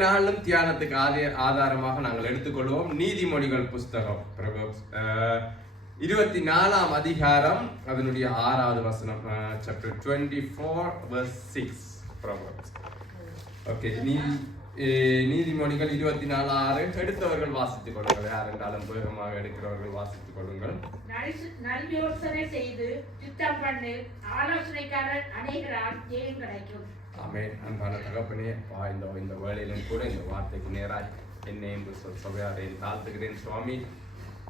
நாளும் தியானத்துக்கு ஆதாரமாக நாங்கள் எடுத்துக்கொள்வோம் நீதிமொழிகள் புஸ்தகம் 24ஆம் அதிகாரம் அதனுடைய 6வது வசனம் chapter 24 verse 6 Proverbs. ஓகே, நீதிமொழிகள் 24:6 எடுத்தவர்கள் வாசித்துக் கொள்ளுங்கள். யார் என்றாலும் வேகமாக எடுக்கிறவர்கள் வாசித்துக் கொள்ளுங்கள். நல்யோசனை செய்து யுத்தம் பண்ணு, ஆலோசனைக்காரர் அநேகரால் ஜெயம் கிடைக்கும். ஆமென். அன்பான தகப்பனே, இந்த வேளையிலும் கூட இந்த வார்த்தைக்கு நேராய் என்னை என்று சபையாரையும் தாழ்த்துகிறேன் சுவாமி.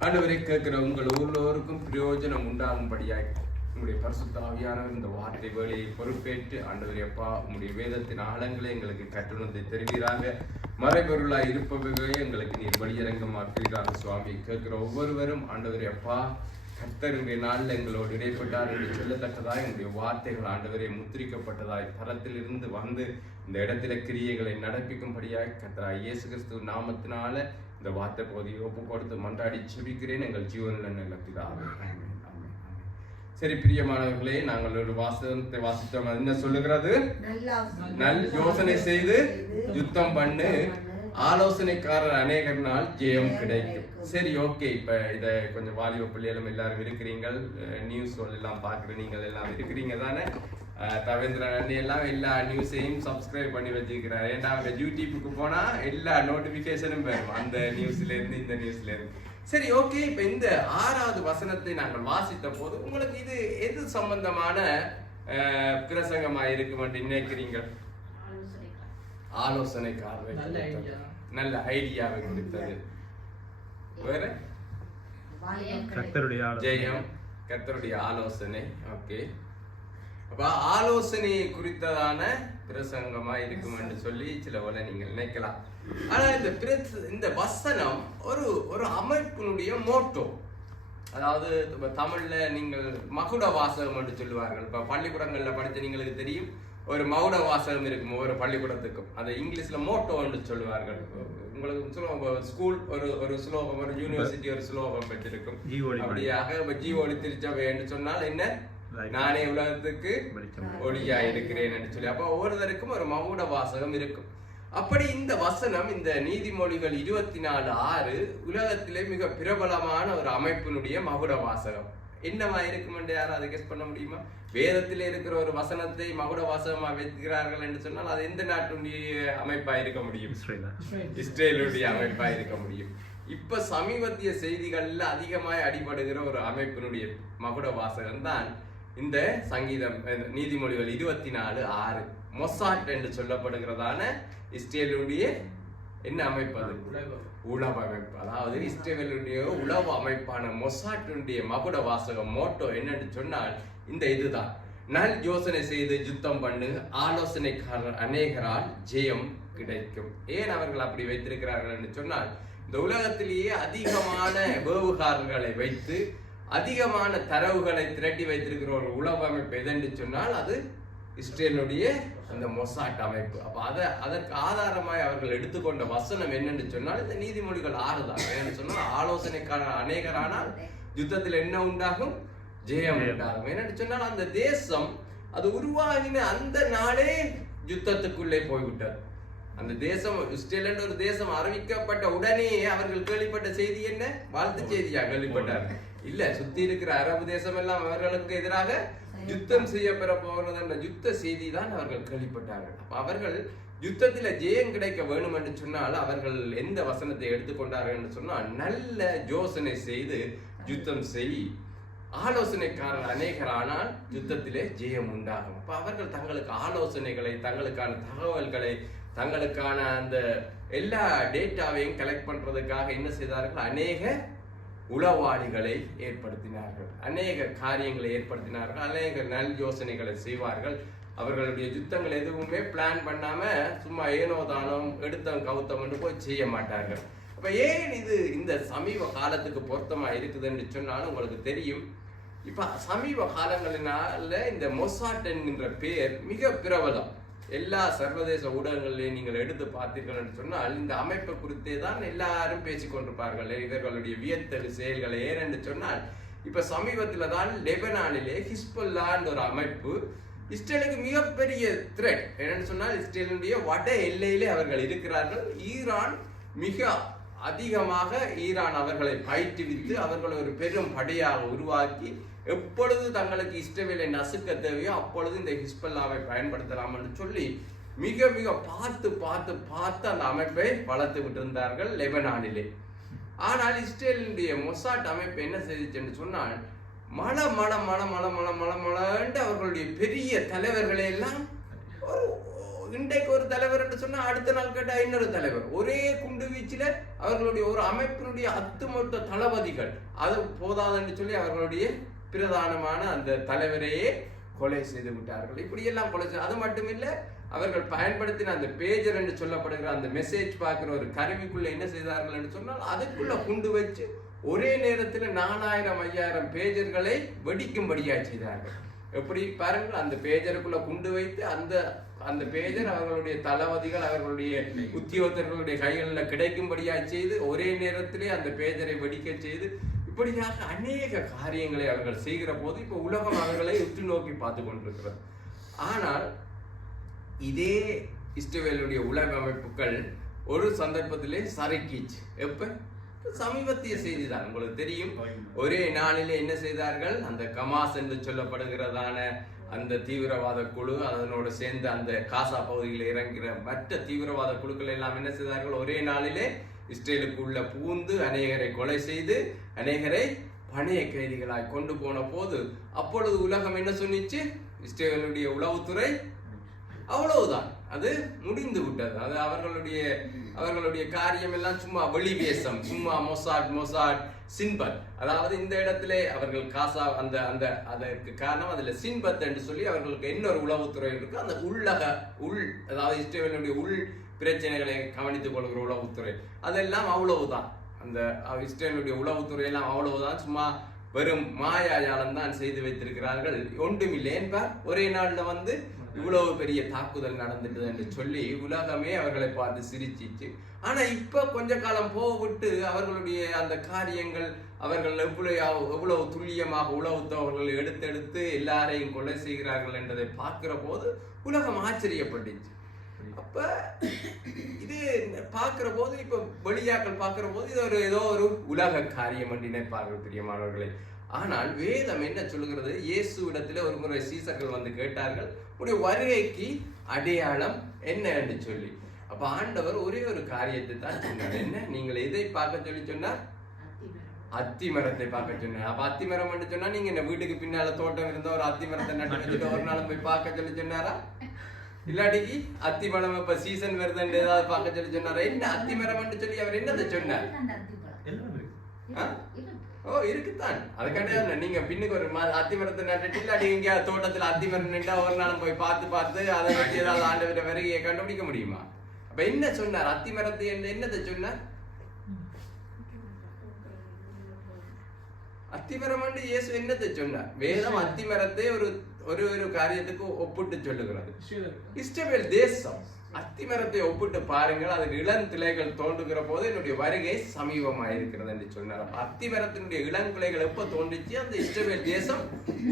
ஆண்டவரை கேட்கிற உங்கள் ஒவ்வொருவருக்கும் பிரயோஜனம் உண்டாகும்படியாய் உங்களுடைய பரிசுத்த ஆவியானவர் இந்த வார்த்தை வேலையை பொறுப்பேற்று ஆண்டவரே அப்பா உங்களுடைய வேதத்தின் ஆழங்களை எங்களுக்கு கற்றுணர்ந்து தெரிவீராக. மறைபொருளாய் இருப்பவர்களே எங்களுக்கு நீர் வழியரங்கமாக்குவீராக சுவாமி. கேட்கிற ஒவ்வொருவரும் ஆண்டவரே அப்பா கர்த்தருடைய நாளில் எங்களோடு இடைப்பட்டார் என்று சொல்லத்தக்கதாய் எங்களுடைய வார்த்தைகள் ஆண்டவரை முத்திரிக்கப்பட்டதாய் தரத்திலிருந்து வந்து இந்த இடத்தில கிரியைகளை நடப்பிக்கும்படியாய் கர்த்தராய் இயேசு கிறிஸ்து நாமத்தினால இந்த வார்த்தை பகுதியை ஒப்பு கொடுத்து மன்றாடி ஜெபிக்கிறேன் எங்கள் ஜீவனில் நல்ல பிதாவே. சரி பிரியமானவர்களே, நாங்கள் ஒரு வாசகத்தை வாசித்தோம். என்ன சொல்லுகிறது? நல் யோசனை செய்து யுத்தம் பண்ணு, ஆலோசனைக்காரர் அநேகர் நாள் ஜெயம் கிடைக்கும். சரி, ஓகே. இப்ப இதை கொஞ்சம் வாலிப பிள்ளைகளும் எல்லாரும் இருக்கிறீங்கள், நியூஸ் எல்லாம் பார்க்குற நீங்கள் எல்லாம் இருக்கிறீங்க தானே? தவேந்திரன் அண்ணி எல்லாம் எல்லா நியூஸையும் சப்ஸ்கிரைப் பண்ணி வச்சிருக்கிறார். ஏன்னா அவங்க யூடியூப்புக்கு போனா எல்லா நோட்டிபிகேஷனும் வரும், அந்த நியூஸ்ல இருந்து இந்த நியூஸ்ல இருந்து. சரி, ஓகே. இப்ப இந்த 6வது வசனத்தை நாங்கள் வாசித்த போது உங்களுக்கு இது எது சம்பந்தமான பிரசங்கமா இருக்கும் என்று நினைக்கிறீர்கள்? ஆலோசனைக்காரரை நல்ல ஐடியாவை கொடுத்தது. வேற ஜெயம், கர்த்தருடைய ஆலோசனை. ஓகே, அப்ப ஆலோசனை குறித்ததான பிரசங்கமா இருக்கும் என்று சொல்லி சில போல நீங்கள் நினைக்கலாம். ஆனா இந்த வசனம் ஒரு அமைப்பினுடைய மோட்டோ, அதாவது தமிழ்ல நீங்கள் மகுட வாசகம் என்று சொல்லுவார்கள். இப்ப பள்ளிக்கூடங்கள்ல படிச்ச நீங்களுக்கு தெரியும், ஒரு மகுட வாசகம் இருக்கும் ஒவ்வொரு பள்ளிக்கூடத்துக்கும். அதை இங்கிலீஷ்ல மோட்டோ என்று சொல்லுவார்கள். உங்களுக்கு ஸ்கூல் ஒரு ஸ்லோகம், ஒரு யூனிவர்சிட்டி ஒரு ஸ்லோகம் பெற்றிருக்கும். அப்படியாக ஜீவோலி திருச்சபை என்று சொன்னால் என்ன? நானே உலகத்துக்கு ஒளியா இருக்கிறேன் என்று சொல்லி. அப்ப ஒவ்வொருத்தருக்கும் ஒரு மகுட வாசகம் இருக்கும். அப்படி இந்த வசனம், இந்த நீதிமொழிகள் 24:6 உலகத்திலே மிக பிரபலமான ஒரு அமைப்பினுடைய மகுட வாசகம். என்னவா இருக்கும் என்று யாராவது கெஸ் பண்ண முடியுமா? வேதத்திலே இருக்கிற ஒரு வசனத்தை மகுட வாசகமா வைக்கிறார்கள் என்று சொன்னால் அது எந்த நாட்டுடைய அமைப்பா இருக்க முடியும்? இஸ்ரேலுடைய அமைப்பா இருக்க முடியும். இப்ப சமீபத்திய செய்திகள்ல அதிகமாய் அடிபடுகிற ஒரு அமைப்பினுடைய மகுட வாசகம் தான் இந்த சங்கீதம், நீதிமொழிகள் 24:6 மொசாட் என்று சொல்லப்படுகிறதான இஸ்ரேலுடைய என்ன அமைப்பு? அது உளவு அமைப்பு. அதாவது இஸ்ரேலுடைய உளவு அமைப்பான மொசாட்டுடைய மகுட வாசகம் மோட்டோ என்னன்னு சொன்னால் இந்த இதுதான்: நல் யோசனை செய்து யுத்தம் பண்ணு, ஆலோசனைக்காரர் அநேகரால் ஜெயம் கிடைக்கும். ஏன் அவர்கள் அப்படி வைத்திருக்கிறார்கள் என்று சொன்னால், இந்த உலகத்திலேயே அதிகமான வேவுகாரர்களை வைத்து அதிகமான தரவுகளை திரட்டி வைத்திருக்கிற ஒரு உளவு அமைப்பு எதென்று சொன்னால் அது இஸ்ரேலுடைய அந்த மொசாட் அமைப்பு. அப்ப அதற்கு ஆதாரமாய் அவர்கள் எடுத்துக்கொண்ட வசனம் என்னன்னு சொன்னால் இந்த நீதிமொழிகள் 6 தான். என்னன்னு சொன்னால் ஆலோசனைக்கான அநேகரானால் யுத்தத்தில் என்ன உண்டாகும்? ஜெயம் உண்டாகும். என்னன்னு சொன்னால் அந்த தேசம் அது உருவாகின அந்த நாளே யுத்தத்துக்குள்ளே போய்விட்டது. அந்த தேசம், இஸ்ரேல் என்ற ஒரு தேசம் அறிவிக்கப்பட்ட உடனே அவர்கள் கேள்விப்பட்ட செய்தி என்ன? வாழ்த்து செய்தியா கேள்விப்பட்டார்கள்? இல்ல, சுத்தி இருக்கிற அரபு தேசம் எல்லாம் அவர்களுக்கு எதிராக யுத்தம் செய்ய பெற போகிறது என்ற யுத்த செய்தி தான் அவர்கள் கேள்விப்பட்டார்கள். அவர்கள் யுத்தத்தில ஜெயம் கிடைக்க வேணும் என்று சொன்னால் அவர்கள் எந்த வசனத்தை எடுத்துக்கொண்டார்கள் என்று சொன்னால், நல்ல யோசனை செய்து யுத்தம் செய், ஆலோசனைக்காரர் அநேகரானால் யுத்தத்திலே ஜெயம் உண்டாகும். அப்ப அவர்கள் தங்களுக்கு ஆலோசனைகளை, தங்களுக்கான தகவல்களை, தங்களுக்கான அந்த எல்லா டேட்டாவையும் கலெக்ட் பண்றதுக்காக என்ன செய்தார்கள்? அநேக உளவாளிகளை ஏற்படுத்தினார்கள், அநேக காரியங்களை ஏற்படுத்தினார்கள், அநேக நல் யோசனைகளை செய்வார்கள். அவர்களுடைய யுத்தங்கள் எதுவுமே பிளான் பண்ணாம சும்மா ஏனோ தானம் எடுத்தம் கவுத்தம் என்று போய் செய்ய மாட்டார்கள். அப்ப ஏன் இது இந்த சமீப காலத்துக்கு பொருத்தமா இருக்குது என்று சொன்னாலும் உங்களுக்கு தெரியும். இப்ப சமீப காலங்களினால இந்த மொசாட் என்கின்ற பெயர் மிக பிரபலம். எல்லா சர்வதேச ஊடகங்களையும் நீங்கள் எடுத்து பார்த்தீர்கள் என்று சொன்னால் இந்த அமைப்பை குறித்தே தான் எல்லாரும் பேசிக்கொண்டிருப்பார்கள், இவர்களுடைய வியத்தகு செயல்களை. ஏனென்று சொன்னால் இப்ப சமீபத்தில் தான் லெபனானிலே ஹிஸ்புல்லாஹ் ஒரு அமைப்பு இஸ்ரேலுக்கு மிகப்பெரிய த்ரெட் என்னன்னு சொன்னால் இஸ்ரேலுடைய வட எல்லையிலே அவர்கள் இருக்கிறார்கள். ஈரான் மிக அதிகமாக அவர்களை பயிற்றுவித்து அவர்களை ஒரு பெரும் படையாக உருவாக்கி எப்பொழுது தங்களுக்கு இஸ்ரேலை நசுக்க தேவையோ அப்பொழுது இந்த ஹிஸ்புல்லாவை பயன்படுத்தலாம் என்று சொல்லி மிக மிக பார்த்து பார்த்து பார்த்து அந்த அமைப்பை வளர்த்து விட்டிருந்தார்கள் லெபனானிலே. ஆனால் இஸ்ரேலுடைய மொசாட் அமைப்பு என்ன செய்துச்சுன்னு சொன்னால் மழை அவர்களுடைய பெரிய தலைவர்களை எல்லாம் இன்றைக்கு ஒரு தலைவர் என்று சொன்னா அடுத்த நாள் கேட்டா இன்னொரு தலைவர், ஒரே குண்டு வீச்சில அவர்களுடைய ஒரு அமைப்பினுடைய அத்துமொத்த தளபதிகள், அது போதாது என்று சொல்லி அவர்களுடைய பிரதானமான அந்த தலைவரையே கொலை செய்து விட்டார்கள். இப்படி எல்லாம் கொலை செய்து, அது மட்டுமில்லை அவர்கள் பயன்படுத்தின அந்த பேஜர் என்று சொல்லப்படுகிற அந்த மெசேஜ் பார்க்கிற ஒரு கருவிக்குள்ள என்ன செய்தார்கள் என்று சொன்னால் அதுக்குள்ள குண்டு வச்சு ஒரே நேரத்தில் 4000-5000 பேஜர்களை வெடிக்கும்படியா செய்தார்கள். எப்படி பாருங்கள், அந்த பேஜருக்குள்ள குண்டு வைத்து அந்த பேஜர் அவர்களுடைய தளபதிகள் அவர்களுடைய உத்தியோகத்தர்களுடைய கைகளில் கிடைக்கும்படியா செய்து ஒரே நேரத்திலே அந்த பேஜரை வெடிக்க செய்து இப்படியாக அநேக காரியங்களை அவர்கள் செய்கிற போது இப்ப உலகம் அவர்களை உற்று நோக்கி பார்த்து கொண்டிருக்கிறது. ஆனால் இதே இஸ்ரவேலுடைய உலக அமைப்புகள் ஒரு சந்தர்ப்பத்திலே சறுக்கிச்சு. எப்ப? சமீபத்திய செய்தி தான், உங்களுக்கு தெரியும். ஒரே நாளிலே என்ன செய்தார்கள், அந்த கமாஸ் என்று சொல்லப்படுகிறதான அந்த தீவிரவாத குழு அதனோடு சேர்ந்து அந்த காசா பகுதியில் இறங்குகிற மற்ற தீவிரவாத குழுக்கள் எல்லாம் என்ன செய்தார்கள், ஒரே நாளிலே இஸ்ரேலுக்குள்ள புகுந்து அநேகரை கொலை செய்து அநேகரை பணைய கைதிகளாய் கொண்டு போன போது அப்பொழுது உலகம் என்ன சொன்னிச்சு, இஸ்ரேலுடைய உளவுத்துறை அவ்வளவுதான், அது முடிந்து விட்டது. அது அவர்களுடைய காரியம் எல்லாம் சும்மா வெளிவேசம், சும்மா மொசாட் சின்பத். அதாவது இந்த இடத்திலே அவர்கள் காசா அதற்கு காரணம் அதுல சின்பத் என்று சொல்லி அவர்களுக்கு இன்னொரு உளவுத்துறை இருக்கு, அந்த அதாவது இஸ்ரேலுடைய உள் பிரச்சனைகளை கவனித்துக் கொள்கிற உளவுத்துறை, அதெல்லாம் அவ்வளவுதான். அந்த இஸ்ரேலுடைய உளவுத்துறை எல்லாம் அவ்வளவுதான், சும்மா வெறும் மாயாஜாலம் தான் செய்து வைத்திருக்கிறார்கள். ஒன்றுமில்லை என்பார். ஒரே நாள்ல இவ்வளவு பெரிய தாக்குதல் நடந்துட்டது என்று சொல்லி உலகமே அவர்களை பார்த்து சிரிச்சிச்சு. ஆனா இப்ப கொஞ்ச காலம் போவிட்டு அவர்களுடைய அந்த காரியங்கள் அவர்கள் எவ்வளவு துல்லியமாக உளவுத்தவர்கள் எடுத்தெடுத்து எல்லாரையும் கொலை செய்கிறார்கள் என்பதை பார்க்கிற போது உலகம் ஆச்சரியப்பட்டுச்சு. அப்ப இது பார்க்கிற போது இப்ப வெளியாக்கள் பார்க்கிற போது இது ஏதோ ஒரு உலக காரியம் என்று நினைப்பார்கள் பிரியமானவர்களே. ஆனால் வேதம் என்ன சொல்லுகிறது, இயேசு இடத்துல ஒரு முறை சீசர்கள் கேட்டார்கள், உடைய வருகைக்கு அடையாளம் என்ன என்று சொல்லி. அப்ப ஆண்டவர் ஒரே ஒரு காரியத்தை தான் சொன்னார். என்ன? நீங்கள் எதை பார்க்க சொல்லி சொன்னார்? அத்தி மரத்தை பார்க்க சொன்னார். அப்ப அத்தி மரம் என்று சொன்னா நீங்க இந்த வீட்டுக்கு பின்னால தோட்டம் இருந்த ஒரு அத்தி மரத்தை நட்டு வச்சுட்டு ஒரு நாள் போய் பார்க்க சொல்லி சொன்னாரா? இல்லாட்டிக்கு அத்தி மரம் இப்ப சீசன் வருதுன்னு ஏதாவது பார்க்க சொல்லி சொன்னாரா? என்ன அத்தி மரம் என்று சொல்லி அவர் என்னதை சொன்னார்? ஓ இருக்குத்தான், அது கிடையாது. நீங்க பின்னுக்கு ஒரு அத்திமரத்தை நட்டுட்டு இல்லாட்டி இங்க தோட்டத்துல அத்திமரம் நின்றா ஒரு நாளும் போய் பார்த்து அதை வச்சு ஏதாவது ஆண்டவரை வருகையை கண்டுபிடிக்க முடியுமா? அப்ப என்ன சொன்னார்? அத்திமரத்தை என்னத்தை சொன்னார்? அத்திமரம் இயேசு என்னத்தை சொன்னார்? வேதம் அத்திமரத்தை ஒரு காரியத்துக்கு ஒப்பிட்டு சொல்லுகிறது. இஸ்ரவேல் தேசம் அத்திமரத்தை ஒப்பிட்டு பாருங்கள், அதுக்கு இளந்திளைகள் தோன்றுகிற போது என்னுடைய வருகை சமீபமாக இருக்கிறது என்று சொன்னார். அத்திமரத்தினுடைய இளங்கிளைகள் எப்ப தோன்றிச்சு? அந்த இஸ்ரவேல் தேசம்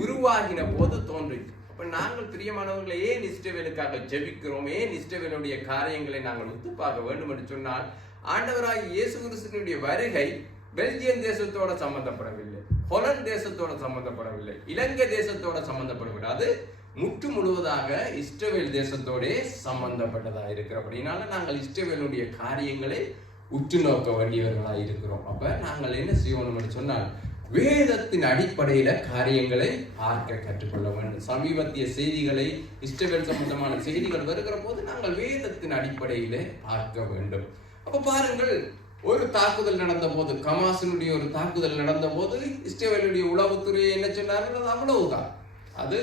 உருவாகின போது தோன்றிச்சு. அப்ப நாங்கள் பிரியமானவர்களை ஏன் இஸ்ரவேலுக்காக ஜெபிக்கிறோம், ஏன் இஸ்ரவேலுடைய காரியங்களை நாங்கள் ஒத்து பார்க்க வேண்டும் என்று சொன்னால், ஆண்டவராகிய இயேசு கிறிஸ்துவினுடைய வருகை பெல்ஜியம் தேசத்தோட சம்பந்தப்படவில்லை, ஹொலந்து தேசத்தோட சம்பந்தப்படவில்லை, இலங்கை தேசத்தோட சம்பந்தப்படவில்லை. அது முற்று முழுவதாக இஸ்ரவேல் தேசத்தோட சம்பந்தப்பட்டதா இருக்கிற அப்படின்னால நாங்கள் இஸ்ரவேலுடைய காரியங்களை உற்று நோக்க வேண்டியவர்களா இருக்கிறோம். அப்ப நாங்கள் என்ன செய்யணும் சொன்னால், வேதத்தின் அடிப்படையில காரியங்களை பார்க்க கற்றுக்கொள்ள வேண்டும். சமீபத்திய செய்திகளை, இஸ்ரவேல் சம்பந்தமான செய்திகள் வருகிற போது நாங்கள் வேதத்தின் அடிப்படையில பார்க்க வேண்டும். அப்ப பாருங்கள், ஒரு தாக்குதல் நடந்த போது, கமாசினுடைய ஒரு தாக்குதல் நடந்த போது இஸ்ரவேலுடைய உளவுத்துறையை என்ன சொன்னார்கள்? அது அவ்வளவுதான். அது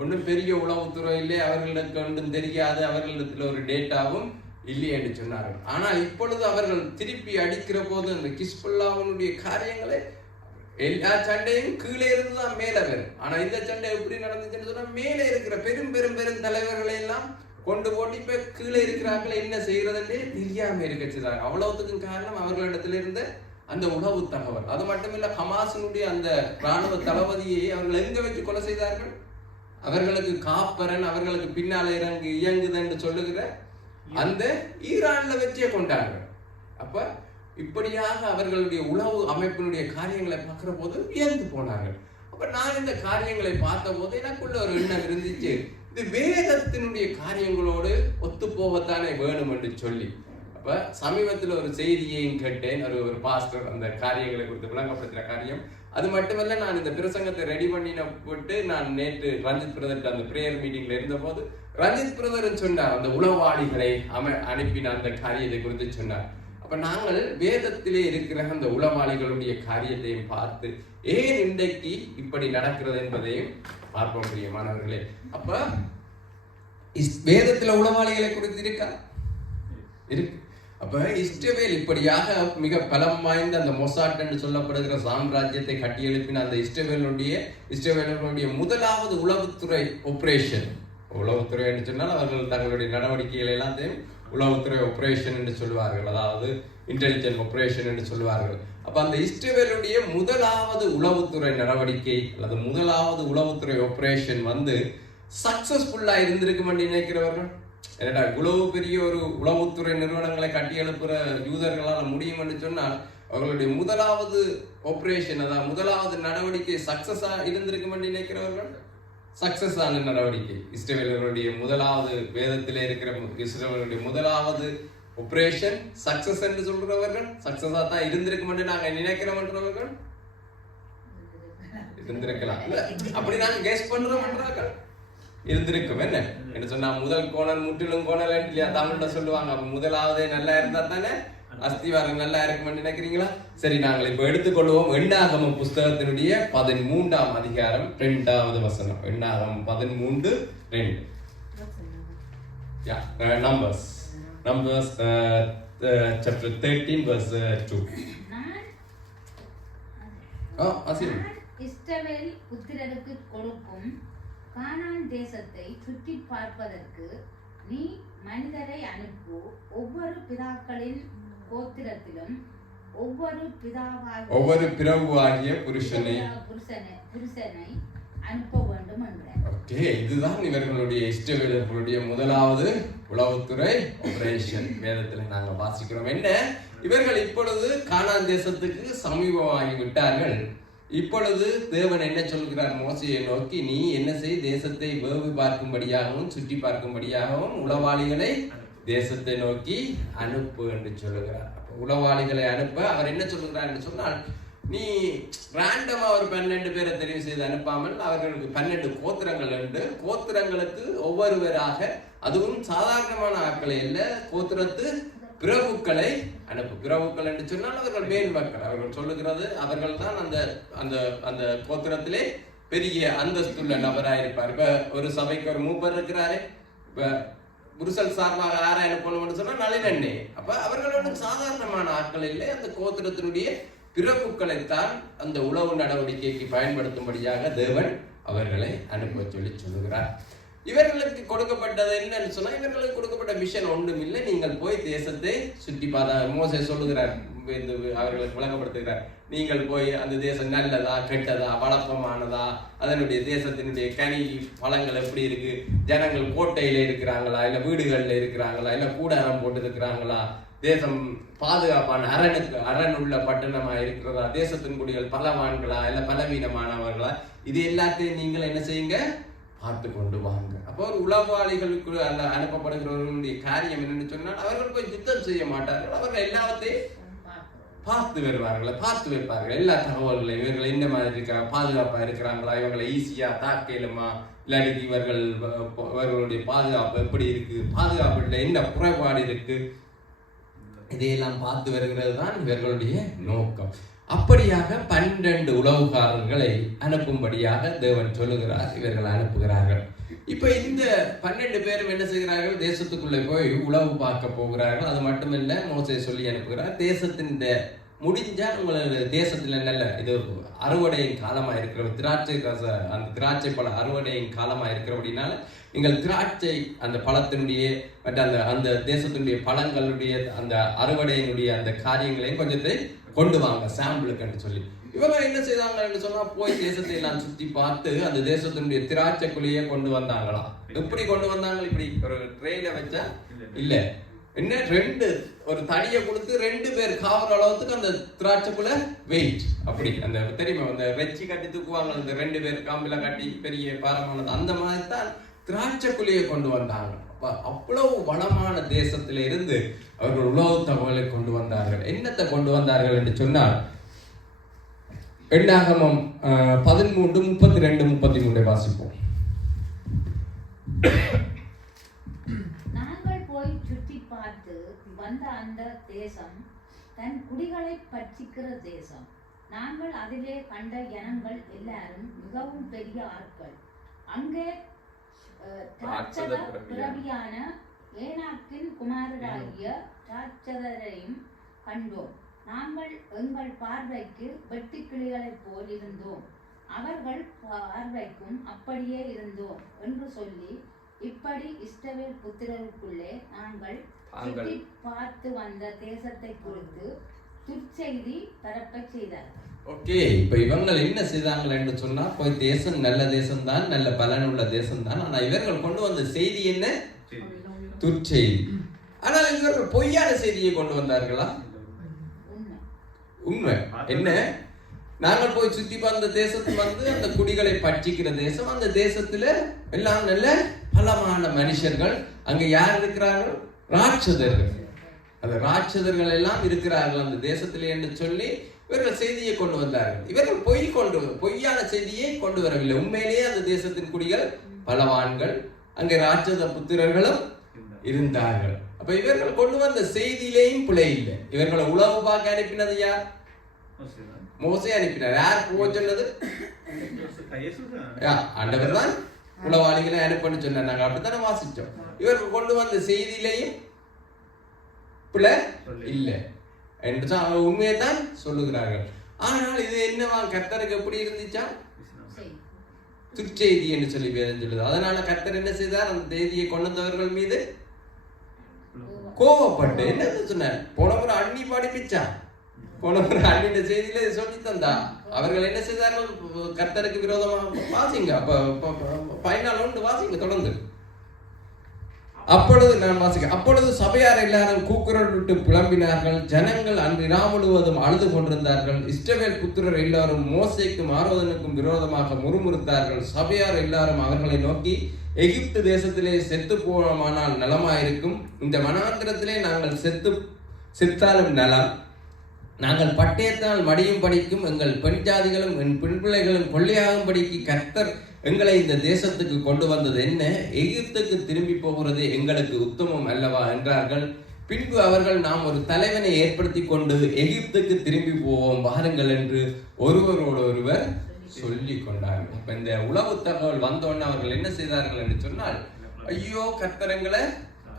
ஒன்றும் பெரிய உளவுத்துறை இல்லை, அவர்களுக்கு ஒன்றும் தெரியாது, அவர்களிடத்தில் ஒரு டேட்டாவும் இல்லை என்று சொன்னார்கள். ஆனால் இப்பொழுது அவர்கள் திருப்பி அடிக்கிற போது அந்த ஹிஸ்புல்லாஹ்வுடைய காரியங்களை எல்லா சண்டையும் கீழே இருந்துதான் மேலே வரும். ஆனா இந்த சண்டை எப்படி நடந்துச்சுன்னு சொன்னா, மேலே இருக்கிற பெரும் பெரும் பெரும் தலைவர்களை எல்லாம் கொண்டு போட்டு இப்ப கீழே இருக்கிறார்கள் என்ன செய்யறதுன்றே தெரியாம இருக்க செய்தாங்க. அவ்வளவுத்துக்கும் காரணம் அவர்களிடத்துல இருந்த அந்த உளவு தகவல். அது மட்டும் இல்ல, ஹமாஸினுடைய அந்த ராணுவ தளபதியை அவர்கள் எங்க வச்சு கொலை செய்தார்கள்? அவர்களுக்கு காப்பரன், அவர்களுக்கு பின்னால இயங்குது என்று சொல்லுகிற அந்த ஈரான்ல வச்சே கொண்டாடுற. அப்ப இப்படியாக அவர்களுடைய உளவு அமைப்பினுடைய காரியங்களை பார்க்கிற போது வியந்து போனார்கள். அப்ப நான் இந்த காரியங்களை பார்த்த போது எனக்குள்ள ஒரு எண்ணம் இருந்துச்சு, இது வேதத்தினுடைய காரியங்களோடு ஒத்து போகத்தானே வேணும் என்று சொல்லி. அப்ப சமீபத்தில் ஒரு செய்தியையும் கேட்டேன். ஒரு பாஸ்டர் அந்த காரியங்களை குறித்து விளங்கப்படுத்துற காரியம். அது மட்டுமல்ல, நான் இந்த பிரசங்கத்தை ரெடி பண்ணின போட்டு நான் நேற்று ரஞ்சித் பிரதர் அந்த பிரேயர் மீட்டிங்ல இருந்த போது ரஞ்சித் பிரதர் சொன்னார், அந்த உளவாளிகளை அனுப்பின அந்த காரியத்தை குறித்து சொன்னார். அப்ப நாங்கள் வேதத்திலே இருக்கிற அந்த உளவாளிகளுடைய காரியத்தையும் பார்த்து ஏன் இன்றைக்கு இப்படி நடக்கிறது என்பதையும் பார்க்க முடியும் மாணவர்களே. அப்ப வேதத்துல உளவாளிகளை குறித்து இருக்கா? இருக்கு. அப்ப இஸ்ரவேல் இப்படியாக மிக பலம் வாய்ந்த அந்த மொசாட் என்று சொல்லப்படுகிற சாம்ராஜ்யத்தை கட்டி எழுப்பின அந்த இஸ்ரவேலுடைய முதலாவது உளவுத்துறை ஆபரேஷன். உளவுத்துறை என்று சொன்னால் அவர்கள் தங்களுடைய நடவடிக்கைகள் எல்லாத்தையும் உளவுத்துறை ஆபரேஷன் என்று சொல்வார்கள், அதாவது இன்டெலிஜென்ட் ஆபரேஷன் என்று சொல்வார்கள். அப்ப அந்த இஸ்ரவேலுடைய முதலாவது உளவுத்துறை நடவடிக்கை அல்லது முதலாவது உளவுத்துறை ஆபரேஷன் சக்சஸ்ஃபுல்லா இருந்திருக்கும் என்று நினைக்கிறவர்கள். என்னடா இவ்வளவு பெரிய ஒரு உளவுத்துறை நிறுவனங்களை கட்டி எழுப்புற யூதர்களால் முடியும் என்று சொன்னால் அவர்களுடைய முதலாவது ஆபரேஷன், அதாவது முதலாவது நடவடிக்கை சக்சஸா இருந்திருக்கும் என்று நினைக்கிறவர்கள். சக்சஸ் ஆன நடவடிக்கை இஸ்ரவேலர்களுடைய முதலாவது, வேதத்திலே இருக்கிற இஸ்ரவேலுடைய முதலாவது ஆபரேஷன் சக்சஸ் என்று சொல்றவர்கள், சக்சஸா தான் இருந்திருக்கும் என்று நாங்க நினைக்கிறோம் என்றவர்கள் இருந்திருக்கலாம். அப்படி நாங்க கெஸ் பண்றோம் இருந்திருக்கும். என்ன சொன்னா முதல் கோணல் முற்றிலும் கோணல் இல்லையா தமிழ்ல சொல்லுவாங்க. அப்ப முதலாவதே நல்லா இருந்தா தானே அஸ்திவாரம் நல்லா இருக்கும் நினைக்கிறீங்களா? சரி, நாங்கள் இப்ப எடுத்துக்கொள்வோம் எண்ணாகம புஸ்தகத்தினுடைய 13ஆம் அதிகாரம் 2வது வசனம். எண்ணாகமம் 13:2. Numbers chapter 13 verse 2. இஸ்ரவேல் புத்திரருக்கு கொடுக்கும் கானான் தேசத்தை சுற்றி பார்ப்பதற்கு நீ மனிதரை அனுப்பு, ஒவ்வொரு பிதாக்களின் கோத்திரத்திலும் ஒவ்வொரு பிரபுவாகிய புருஷனை அனுப்ப வேண்டும் என்கிறார். இதுதான் இவர்களுடைய இஸ்ரவேலர்களுடைய முதலாவது உளவுத்துறை ஆபரேஷன். வேதத்துல நாங்க வாசிக்கிறோம். என்ன, இவர்கள் இப்பொழுது கானான் தேசத்துக்கு சமீபமாகி விட்டார்கள். இப்பொழுது தேவன் என்ன சொல்கிறார் மோசேயை நோக்கி, நீ என்ன செய், தேசத்தை வேவு பார்க்கும்படியாகவும் சுற்றி பார்க்கும்படியாகவும் உளவாளிகளை தேசத்தை நோக்கி அனுப்பு என்று சொல்லுகிறார். உளவாளிகளை அனுப்ப அவர் என்ன சொல்லுகிறார் என்று சொன்னால், நீ ரேண்டமா ஒரு 12 பேரை தெரிவு செய்து அனுப்பாமல் அவர்களுக்கு 12 கோத்திரங்கள் உண்டு. கோத்திரங்களுக்கு ஒவ்வொருவராக, அதுவும் சாதாரணமான ஆட்களை அல்ல, கோத்திரத்து பிரபுக்களை அனுப்பு. பிரபுக்கள் என்று சொன்னால் அவர்கள் மேல் மக்கள். அவர்கள் சொல்லுகிறது அவர்கள் தான் அந்த அந்த அந்த கோத்திரத்திலே பெரிய அந்தஸ்துள்ள நபராயிருப்பார். இப்ப ஒரு சபைக்கு ஒரு மூப்பர் இருக்கிறாரே, இப்ப புருஷல் சார்பாக யாரை அனுப்பணும்னு சொன்னா நளினண்ணே. அப்ப அவர்களோட சாதாரணமான ஆட்கள் இல்லை, அந்த கோத்திரத்தினுடைய பிறப்புகளைத்தான் அந்த உளவு நடவடிக்கைக்கு பயன்படுத்தும்படியாக தேவன் அவர்களை அனுப்ப சொல்லுகிறார். இவர்களுக்கு கொடுக்கப்பட்டது என்னன்னு சொன்னா, இவர்களுக்கு கொடுக்கப்பட்ட மிஷன் ஒன்றும் இல்லை, நீங்கள் போய் தேசத்தை சுற்றி பார்த்தா. மோசே சொல்லுகிறார், அவர்களுக்கு விளங்கப்படுத்துகிறார், நீங்கள் போய் அந்த தேசம் நல்லதா கெட்டதா வளப்பமானதா, அதனுடைய தேசத்தினுடைய கனி பழங்கள் எப்படி இருக்கு, ஜனங்கள் கோட்டையில இருக்கிறாங்களா இல்ல வீடுகள்ல இருக்கிறாங்களா இல்ல கூடாரம் போட்டு இருக்கிறாங்களா, தேசம் பாதுகாப்பான அரண் உள்ள பட்டணமா இருக்கிறதா, தேசத்தின் குடிகள் பலவான்களா இல்ல பலவீனமானவர்களா, இது எல்லாத்தையும் நீங்கள் என்ன செய்யுங்க, பார்த்து கொண்டு வாங்க. அப்போ ஒரு உளவாளிகளுக்கு அல்ல அனுப்பப்படுகிறவர்களுடைய காரியம் என்னன்னு சொன்னால், அவர்கள் போய் யுத்தம் செய்ய மாட்டார்கள், அவர்கள் எல்லாத்தையும் பார்த்து வருவார்கள், பார்த்து வைப்பார்கள். எல்லா தகவல்களையும் இவர்கள் என்ன மாதிரி இருக்கிறாங்க, பாதுகாப்பா இருக்கிறாங்களா, இவங்களை ஈஸியா தாக்கலுமா, இல்லாட்டி இவர்களுடைய பாதுகாப்பு எப்படி இருக்கு, பாதுகாப்புல என்ன குறைபாடு இருக்கு, இதையெல்லாம் பார்த்து வருகிறது தான் இவர்களுடைய நோக்கம். அப்படியாக 12 உளவுகாரர்களை அனுப்பும்படியாக தேவன் சொல்லுகிறார். இவர்கள் அனுப்புகிறார்கள். இப்ப இந்த 12 பேரும் என்ன செய்கிறார்கள், தேசத்துக்குள்ளே போய் உளவு பார்க்க போகிறார்கள். அது மட்டுமில்ல, மோசே சொல்லி அனுப்புகிறார், தேசத்தின் முடிஞ்சா உங்களோட தேசத்துல நல்ல இது அறுவடையின் காலமா இருக்கிற அந்த திராட்சை பழ அறுவடையின் காலமா இருக்கிற அப்படின்னால நீங்கள் திராட்சை அந்த பழத்தினுடைய மற்ற அந்த தேசத்தினுடைய பழங்களுடைய அந்த அறுவடையினுடைய அந்த காரியங்களையும் கொஞ்சத்தை கொண்டு வாங்க சாம்பிளுக்குன்னு சொல்லி இவங்க என்ன செய்தாங்கன்னு சொன்னா போய் தேசத்தை எல்லாம் சுத்தி பார்த்து அந்த தேசத்தினுடைய திராட்சைக்குள்ளேயே கொண்டு வந்தாங்களாம். எப்படி கொண்டு வந்தாங்க? இப்படி ஒரு ட்ரெயில வச்சா இல்ல, என்ன ஒரு தடியை கொடுத்து 2 பேர் காவற அளவுக்கு அந்த திராட்சைக்குள்ள வெயிட் அப்படி அந்த தெரியுமா அந்த வெச்சி கட்டி தூக்குவாங்க அந்த 2 பேர் காம்பில கட்டி பெரிய பாரமானது அந்த மாதிரி தான் திராட்சைக்குள்ளேயே கொண்டு வந்தாங்க. அவ்வளவு வளமான தேசத்தில இருந்து அவர்கள் உலக தகவலை கொண்டு வந்தார்கள். என்னத்தை கொண்டு வந்தார்கள் என்று சொன்னால் எண்ணாகமம் 13:32-33 வாசிப்போம். நாங்கள் போய் சுற்றி பார்த்து வந்த அந்த தேசம் தன் குடிகளை பட்சிக்கிற தேசம். நாங்கள் அதிலே கண்ட ஜனங்கள் எல்லாரும் மிகவும் பெரிய ஆட்கள். அங்கே பிறவியான ஏனாக்கின் குமாரராகிய ராட்சதரையும் கண்டோம். நாங்கள் எங்கள் பார்வைக்கு வெட்டுக்கிளிகளைப் போல் இருந்தோம், அவர்கள் பார்வைக்கும் அப்படியே இருந்தோம் என்று சொல்லி இப்படி இஸ்ரவேல் புத்திரருக்குள்ளே நாங்கள் சுற்றி பார்த்து வந்த தேசத்தை குறித்து துர்ச்செய்தி பரப்பச் செய்தார்கள். ஓகே, இப்ப இவங்க என்ன செய்தாங்க என்று சொன்னா போய் தேசம் நல்ல தேசம் தான், நல்ல பலனுள்ள தேசம் தான். ஆனா இவர்கள் கொண்டு வந்த செய்தி என்ன? துர்ச்செய்தி. ஆனால் இவர்கள் பொய்யான செய்தியை கொண்டு வந்தார்களா? உண்மை என்ன? நாங்கள் போய் சுத்தி பார்த்த தேசத்துல அந்த குடிகளை பட்சிக்கிற தேசம். அந்த தேசத்துல எல்லாம் நல்ல பலமான மனுஷர்கள். அங்க யார் இருக்கிறார்கள்? ராட்சதர்கள். அந்த ராட்சதர்கள் எல்லாம் இருக்கிறார்கள் அந்த தேசத்திலே என்று சொல்லி இவர்கள் செய்தியை கொண்டு வந்தார்கள். இவர்கள் பொய்யான செய்தியை கொண்டு வரவில்லை. உண்மையிலேயே அந்த தேசத்தின் குடிகள் பலவான்கள், அங்கே ராட்சத புத்திரர்களும் இருந்தார்கள். அப்ப இவர்கள் கொண்டு வந்த செய்தியிலேயும் பிழை இல்லை. இவர்களை உளவு பார்க்க அனுப்பினது யார்? மோசே அனுப்பினார். யார் போக சொன்னது? ஆண்டவர் தான் உளவாளிகளை அனுப்பன்னு சொன்னார். நாங்க அப்படித்தானே வாசிச்சோம். இவர்கள் கொண்டு வந்த செய்தியிலேயும் பிழை இல்லை என்று அவங்க உண்மையை தான் சொல்லுகிறார்கள். ஆனால் இது என்னவா கர்த்தருக்கு எப்படி இருந்துச்சா? துர்ச்செய்தி என்று சொல்லி வேதம் சொல்லுது. அதனால கர்த்தர் என்ன செய்தார்? அந்த செய்தியை கொண்டு வந்தவர்கள் மீது கோவப்பட்டு என்ன சொன்னார்? போனவரை அண்ணி படிப்பிச்சா, போனவரை அண்ணின் செய்தியில சொல்லி தந்தா. அவர்கள் என்ன செய்தார்கள்? கர்த்தருக்கு விரோதமாக வாசிங்க. அப்ப வாசிங்க தொடர்ந்து. அப்பொழுது நான் வாசிக்க, அப்பொழுது சபையார் எல்லாரும் கூக்குரல் விட்டு புலம்பினார்கள். ஜனங்கள் அன்று இரா முழுவதும் அழுது கொண்டிருந்தார்கள். இஸ்ரவேல் புத்திரர் எல்லாரும் மோசேக்கும் ஆரோதனுக்கும் விரோதமாக முறுமுறுத்தார்கள். சபையார் எல்லாரும் அவர்களை நோக்கி, எகிப்து தேசத்திலே செத்து போனோமானால் நலமாயிருக்கும். இந்த வனாந்திரத்திலே நாங்கள் செத்தாலும் நலம். நாங்கள் பட்டயத்தால் மடியும் படிக்கும் எங்கள் பெண் ஜாதிகளும் என் பெண் பிள்ளைகளும் கொள்ளையாகும்படிக்கு கர்த்தர் எங்களை இந்த தேசத்துக்கு கொண்டு வந்தது என்ன? எகிப்துக்கு திரும்பி போகிறது எங்களுக்கு உத்தமம் அல்லவா என்றார்கள். பின்பு அவர்கள், நாம் ஒரு தலைவனை ஏற்படுத்தி கொண்டு எகிப்துக்கு திரும்பி போவோம் வாருங்கள் என்று ஒருவரோடு ஒருவர் சொல்லி கொண்டார்கள். இப்ப இந்த உளவு தகவல் வந்தோன்னு அவர்கள் என்ன செய்தார்கள் என்று சொன்னால், ஐயோ கர்த்தரங்களை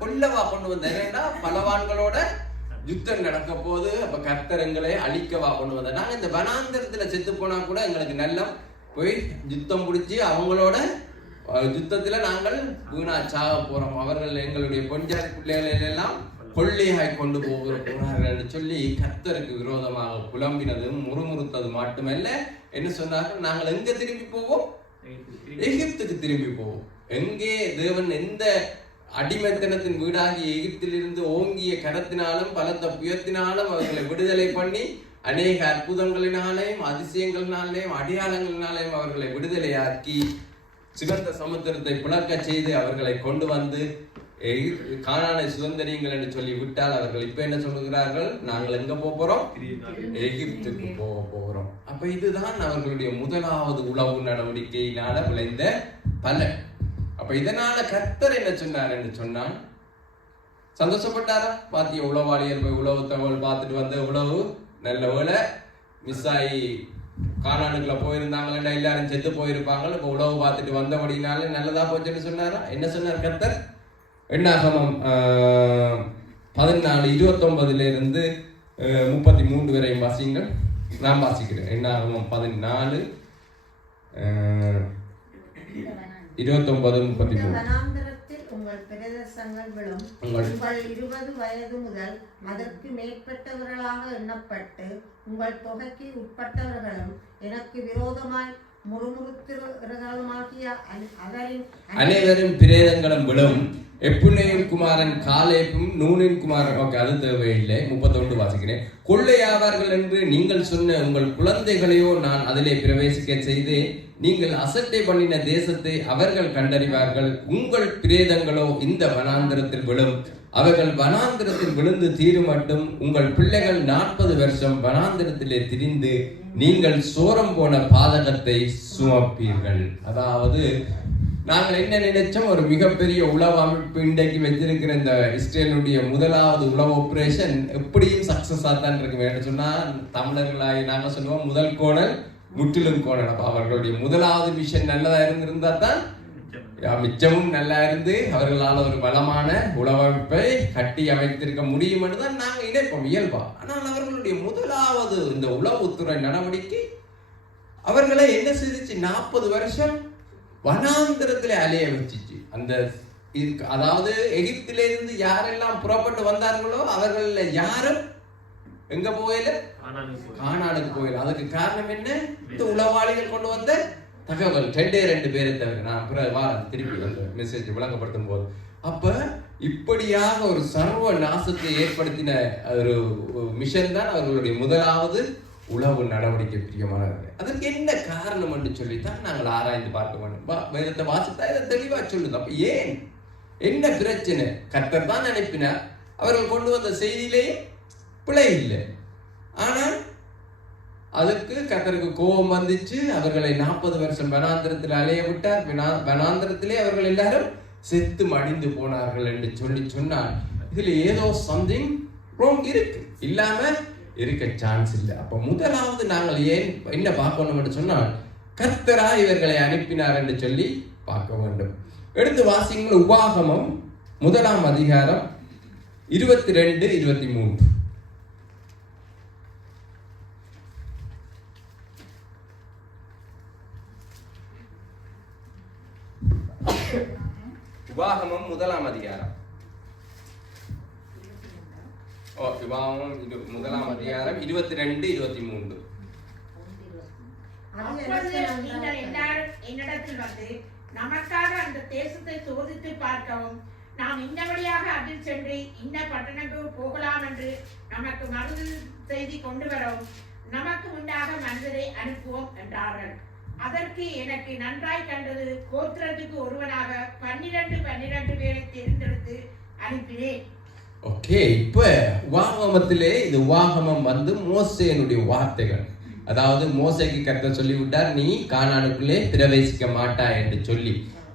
கொல்லவா கொண்டு வந்தா, பலவான்களோட யுத்தம் நடக்க போது, அப்ப கர்த்தரங்களை அழிக்கவா கொண்டு வந்த. நாங்க இந்த வனாந்தரத்துல செத்து போனா கூட எங்களுக்கு நல்லா போய் யுத்தம் பிடிச்சி அவங்களோட யுத்தத்துல நாங்கள் வீணா சாக போறோம், அவர்கள் எங்களுடைய பொஞ்சாதி பிள்ளைகளை எல்லாம் கொள்ளையாய் கொண்டு போகிறார்கள் என்று சொல்லி கர்த்தருக்கு விரோதமாக புலம்பினதும் முறுமுறுத்தது மட்டுமல்ல, என்ன சொன்னார்கள்? நாங்கள் எங்க திரும்பி போவோம்? எகிப்துக்கு திரும்பி போவோம். எங்கே தேவன் எந்த அடிமைத்தனத்தின் வீடாகிய எகிப்திலிருந்து ஓங்கிய கரத்தினாலும் பலத்த புயத்தினாலும் அவர்களை விடுதலை பண்ணி அநேக அற்புதங்களினாலேயும் அதிசயங்களினாலேயும் அடையாளங்களினாலேயும் அவர்களை விடுதலையாக்கி சிவந்த சமுத்திரத்தை பிளக்க செய்து அவர்களை கொண்டு வந்து கானானை சுதந்திரிங்கள் என்று சொல்லி விட்டால், அவர்கள் இப்ப என்ன சொல்லுகிறார்கள்? நாங்கள் எங்க போறோம்? எகிப்துக்கு போகிறோம். அப்ப இதுதான் அவர்களுடைய முதலாவது உளவு நடவடிக்கையினால விளைந்த பலன். அப்ப இதனால கர்த்தர் என்ன சொன்னார் என்று சொன்னான், சந்தோஷப்பட்டாரா? பாத்திய உளவாளியர் போய் உளவு தகவல் பார்த்துட்டு வந்த உளவு நல்ல வேலை மிஸ் ஆகி கானானுக்குள்ள போயிருந்தாங்களா, எல்லாரும் செத்து போயிருப்பாங்க. இப்ப உளவு பார்த்துட்டு வந்தபடினால நல்லதா போச்சுன்னு சொன்னாரா? என்ன சொன்னார் கர்த்தர்? எண்ணாகமம் 14:29 33 வரையும் வாசிங்கள். நான் வாசிக்கிறேன். என்னாகும் 14 29 33. வனாந்தரத்தில் உங்கள் பிரதேசங்கள் விழும். உங்கள் 20 வயது முதல் அதற்கு மேற்பட்டவர்களாக எண்ணப்பட்டு உங்கள் தொகைக்கு உட்பட்டவர்களும் எனக்கு விரோதமாய் முறுமுறுத்திருக்கிறவர்களுமாகிய அனைவரும் பிரேதங்களும் விழும். எப்புனேயின் குமாரன் காலேப்பும் நூனின் குமாரன். ஓகே, அது தேவையில்லை. 31 வாசிக்கிறேன். கொள்ளையாவார்கள் என்று நீங்கள் சொன்ன உங்கள் குழந்தைகளையோ நான் அதிலே பிரவேசிக்க செய்தேன். நீங்கள் அசட்டை பண்ணின தேசத்தை அவர்கள் கண்டறிவார்கள். உங்கள் பிரேதங்களோ இந்த வனாந்திரத்தில் விழும். அவர்கள் வனாந்திரத்தில் விழுந்து தீரும் மட்டும் உங்கள் பிள்ளைகள் 40 வருஷம் வனாந்திரத்திலே திரிந்து நீங்கள் சோரம் போன பாதகத்தை சுமப்பீர்கள். அதாவது நாங்கள் என்ன நினைச்சோம், ஒரு மிகப்பெரிய உளவு அமைப்பு இன்றைக்கு வச்சிருக்கிற இந்த இஸ்ரேலுடைய முதலாவது உளவு ஆபரேஷன் எப்படியும் சக்சஸ் ஆதான் இருக்கு. என்ன சொன்னா, தமிழர்களாகி நாங்கள் சொல்லுவோம் முதல் கோணல் முற்றிலும் கோணல். அப்ப அவர்களுடைய முதலாவது மிஷன் நல்லதா இருந்திருந்தா தான் மிச்சமும் நல்லா இருந்து அவர்களால் ஒரு வளமான உளவமைப்பை கட்டி அமைத்திருக்க முடியும் என்று தான் நாங்கள் இணைப்போம் இயல்பா. ஆனால் அவர்களுடைய முதலாவது இந்த உளவுத்துறை நடவடிக்கை அவர்களை என்ன செய்துச்சு, 40 வருஷம் வனாந்திரத்திலே அலைய வச்சிச்சு. அந்த அதாவது எகிப்திலிருந்து யாரெல்லாம் புறப்பட்டு வந்தார்களோ அவர்கள யாரும் எங்க போயில, கானானுக்கு போயில. அதுக்கு காரணம் என்ன, இந்த உளவாளிகள் கொண்டு வந்த தகவல். 2 பேரை தவிர நான் திருப்பி அந்த மெசேஜ் விளங்கப்படுத்தும் போது அப்ப இப்படியாக ஒரு சர்வ நாசத்தை ஏற்படுத்தின ஒரு மிஷன் தான் அவர்களுடைய முதலாவது உளவு நடவடிக்கை. பிரியமானவர்களே, அதற்கு என்ன காரணம் என்று சொல்லித்தான் நாங்கள் ஆராய்ந்து பார்க்க வேண்டும். வேதத்தை வாசித்தா இதை தெளிவா சொல்லுது. அப்ப ஏன், என்ன பிரச்சனை? கர்த்தர் தான் அனுப்பினார். அவர்கள் கொண்டு வந்த செய்தியிலேயே பிழை இல்லை. ஆனால் அதுக்கு கர்த்தருக்கு கோபம் வந்துச்சு. அவர்களை 40 வருஷம் வனாந்திரத்தில் அலைய விட்டார். வனாந்திரத்திலே அவர்கள் எல்லாரும் செத்து மடிந்து போனார்கள் என்று சொன்னால் இதுல ஏதோ சம்திங் ராங் இருக்கு, இல்லாம இருக்க சான்ஸ் இல்லை. அப்ப முதலாவது நாங்கள் ஏன் என்ன பார்க்கணும் என்று சொன்னால், கர்த்தரா இவர்களை அனுப்பினார் என்று சொல்லி பார்க்க வேண்டும். எடுத்து வாசிங்கள். உபாகமம் 1 அதிகாரம் 22, 23. உபாகமம் 1 அதிகாரம். உபாகமம் 1 அதிகாரம் 22, 23. நீங்கள் எல்லாரும் என்னிடத்தில் வந்து நமக்காக அந்த தேசத்தை சோதித்து பார்க்கவும், நாம் இந்த வழியாக அதில் சென்று இந்த பட்டணங்களுக்கு போகலாம் என்று நமக்கு மறு செய்தி கொண்டு வரவும் நமக்கு உண்டாக மனிதரை அனுப்புவோம் என்றார்கள். அதற்கு எனக்கு நன்றாய் கண்டது, கோத்திரத்துக்கு ஒருவனாக 12 பேரை தேர்ந்தெடுத்து அனுப்பினேன். ஓகே, இப்ப உபாகமத்திலே இது உபாகமம் வந்து மோசேனுடைய வார்த்தைகள். அதாவது மோசேக்கு கர்த்தர் சொல்லிவிட்டார், நீ கானானுக்குள்ளே பிரவேசிக்க மாட்டாய் என்று சொல்லி.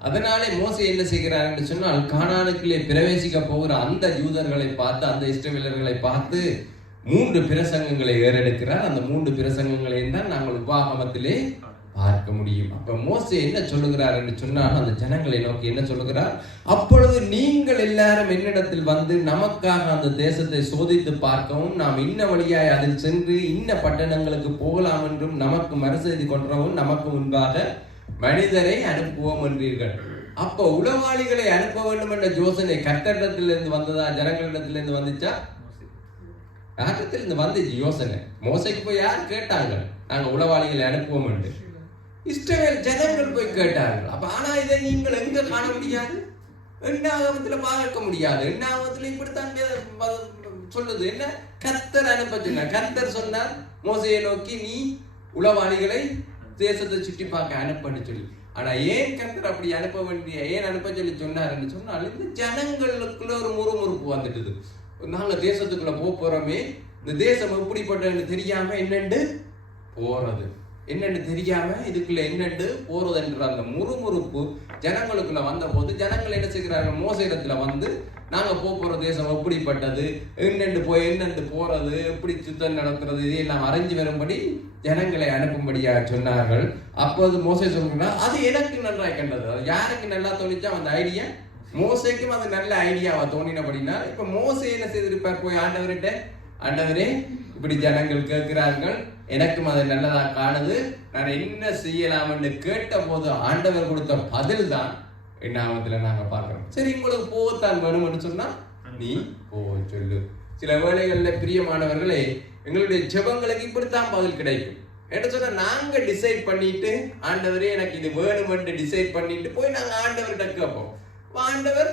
அதனாலே மோசே என்ன செய்கிறார் என்று சொன்னால், கானானுக்குள்ளே பிரவேசிக்க போகிற அந்த யூதர்களை பார்த்து, அந்த இஸ்ரவேலர்களை பார்த்து 3 பிரசங்கங்களை ஏறெடுக்கிறார். அந்த 3 பிரசங்கங்களையும் தான் நாங்கள் உபாகமத்திலே பார்க்க முடியும். அப்ப மோசே என்ன சொல்லுகிறார் என்று சொன்னால், அந்த ஜனங்களை நோக்கி என்ன சொல்லுகிறார், அப்பொழுது நீங்கள் எல்லாரும் என்னிடத்தில் வந்து நமக்காக அந்த தேசத்தை சோதித்து பார்க்கவும், நாம் இன்ன வழியாய் அதில் சென்று இன்ன பட்டணங்களுக்கு போகலாம் என்றும் நமக்கு மறுசெய்தி கொண்டவும் நமக்கு முன்பாக மனிதரை அனுப்புவோம் என்றீர்கள். அப்ப உளவாளிகளை அனுப்ப வேண்டும் என்ற யோசனை கர்த்தரிடத்திலிருந்து வந்ததா, ஜனங்களிடத்திலிருந்து வந்துச்சா? யாரிடத்திலிருந்து வந்துச்சு யோசனை? மோசைக்கு போய் யார் கேட்டாங்க நாங்க உளவாளிகளை அனுப்புவோம் என்று? இஸ்ரவேல் ஜனங்கள் போய் கேட்டார்கள். அப்ப ஆனா இதை நீங்கள் எங்க காண முடியாது, எண்ணாகமத்துல பார்க்க முடியாது. எண்ணாகமத்துல இப்படித்தான் சொல்லுது, என்ன கர்த்தர் அனுப்ப சொன்னார். கர்த்தர் சொன்னார் மோசையை நோக்கி, நீ உளவாளிகளை தேசத்தை சுற்றி பார்க்க அனுப்பன்னு சொல்லி. ஆனா ஏன் கர்த்தர் அப்படி அனுப்ப வேண்டிய, ஏன் அனுப்ப சொல்லி சொன்னார் என்று சொன்னால், இந்த ஜனங்களுக்குள்ள ஒரு முறுமுறுப்பு வந்துட்டுது. நாங்க தேசத்துக்குள்ள போறோமே, இந்த தேசம் எப்படிப்பட்டன்னு தெரியாம என்னண்டு போறது, என்னென்னு தெரியாம இதுக்குள்ள என்னென்று போறது என்ற அந்த முறுமுறுப்பு ஜனங்களுக்குள்ள வந்த போது ஜனங்கள் என்ன செய்கிறார்கள், மோசேயிடத்துல வந்து நாங்க போற தேசம் எப்படிப்பட்டது, என்னென்று போய் என்னென்று போறது, எப்படி சுத்தம் நடத்துறது, இதையெல்லாம் அறிஞ்சு வரும்படி ஜனங்களை அனுப்பும்படியாக சொன்னார்கள். அப்போது மோசே சொல்கிறார், அது எனக்கு நன்றாய் கண்டது. அது யாருக்கு நல்லா தோணிச்சா அந்த ஐடியா, மோசேக்கும் அது நல்ல ஐடியாவா தோணினபடினா இப்ப மோசே என்ன செய்திருப்பார், போய் ஆண்டவர்கிட்ட ஆண்டவரே இப்படி ஜனங்கள் கேட்கிறார்கள், எனக்கும் அது நல்லதா காணுது, நான் என்ன செய்யலாம் என்று கேட்ட போது ஆண்டவர் கொடுத்த பதில் தான் என் நாமத்துல நாங்க பார்க்கிறோம். சரி, உங்களுக்கு போகத்தான் வேணும்னு சொன்னா நீ போ சொல்லு. சில வேளைகள்ல பிரியமானவர்களே, எங்களுடைய ஜெபங்களுக்கு இப்படித்தான் பதில் கிடைக்கும். என்ன சொன்னா, நாங்க டிசைட் பண்ணிட்டு ஆண்டவரே எனக்கு இது வேணும்னு டிசைட் பண்ணிட்டு போய் நாங்க ஆண்டவர்கிட்ட கேட்போம். ஆண்டவர்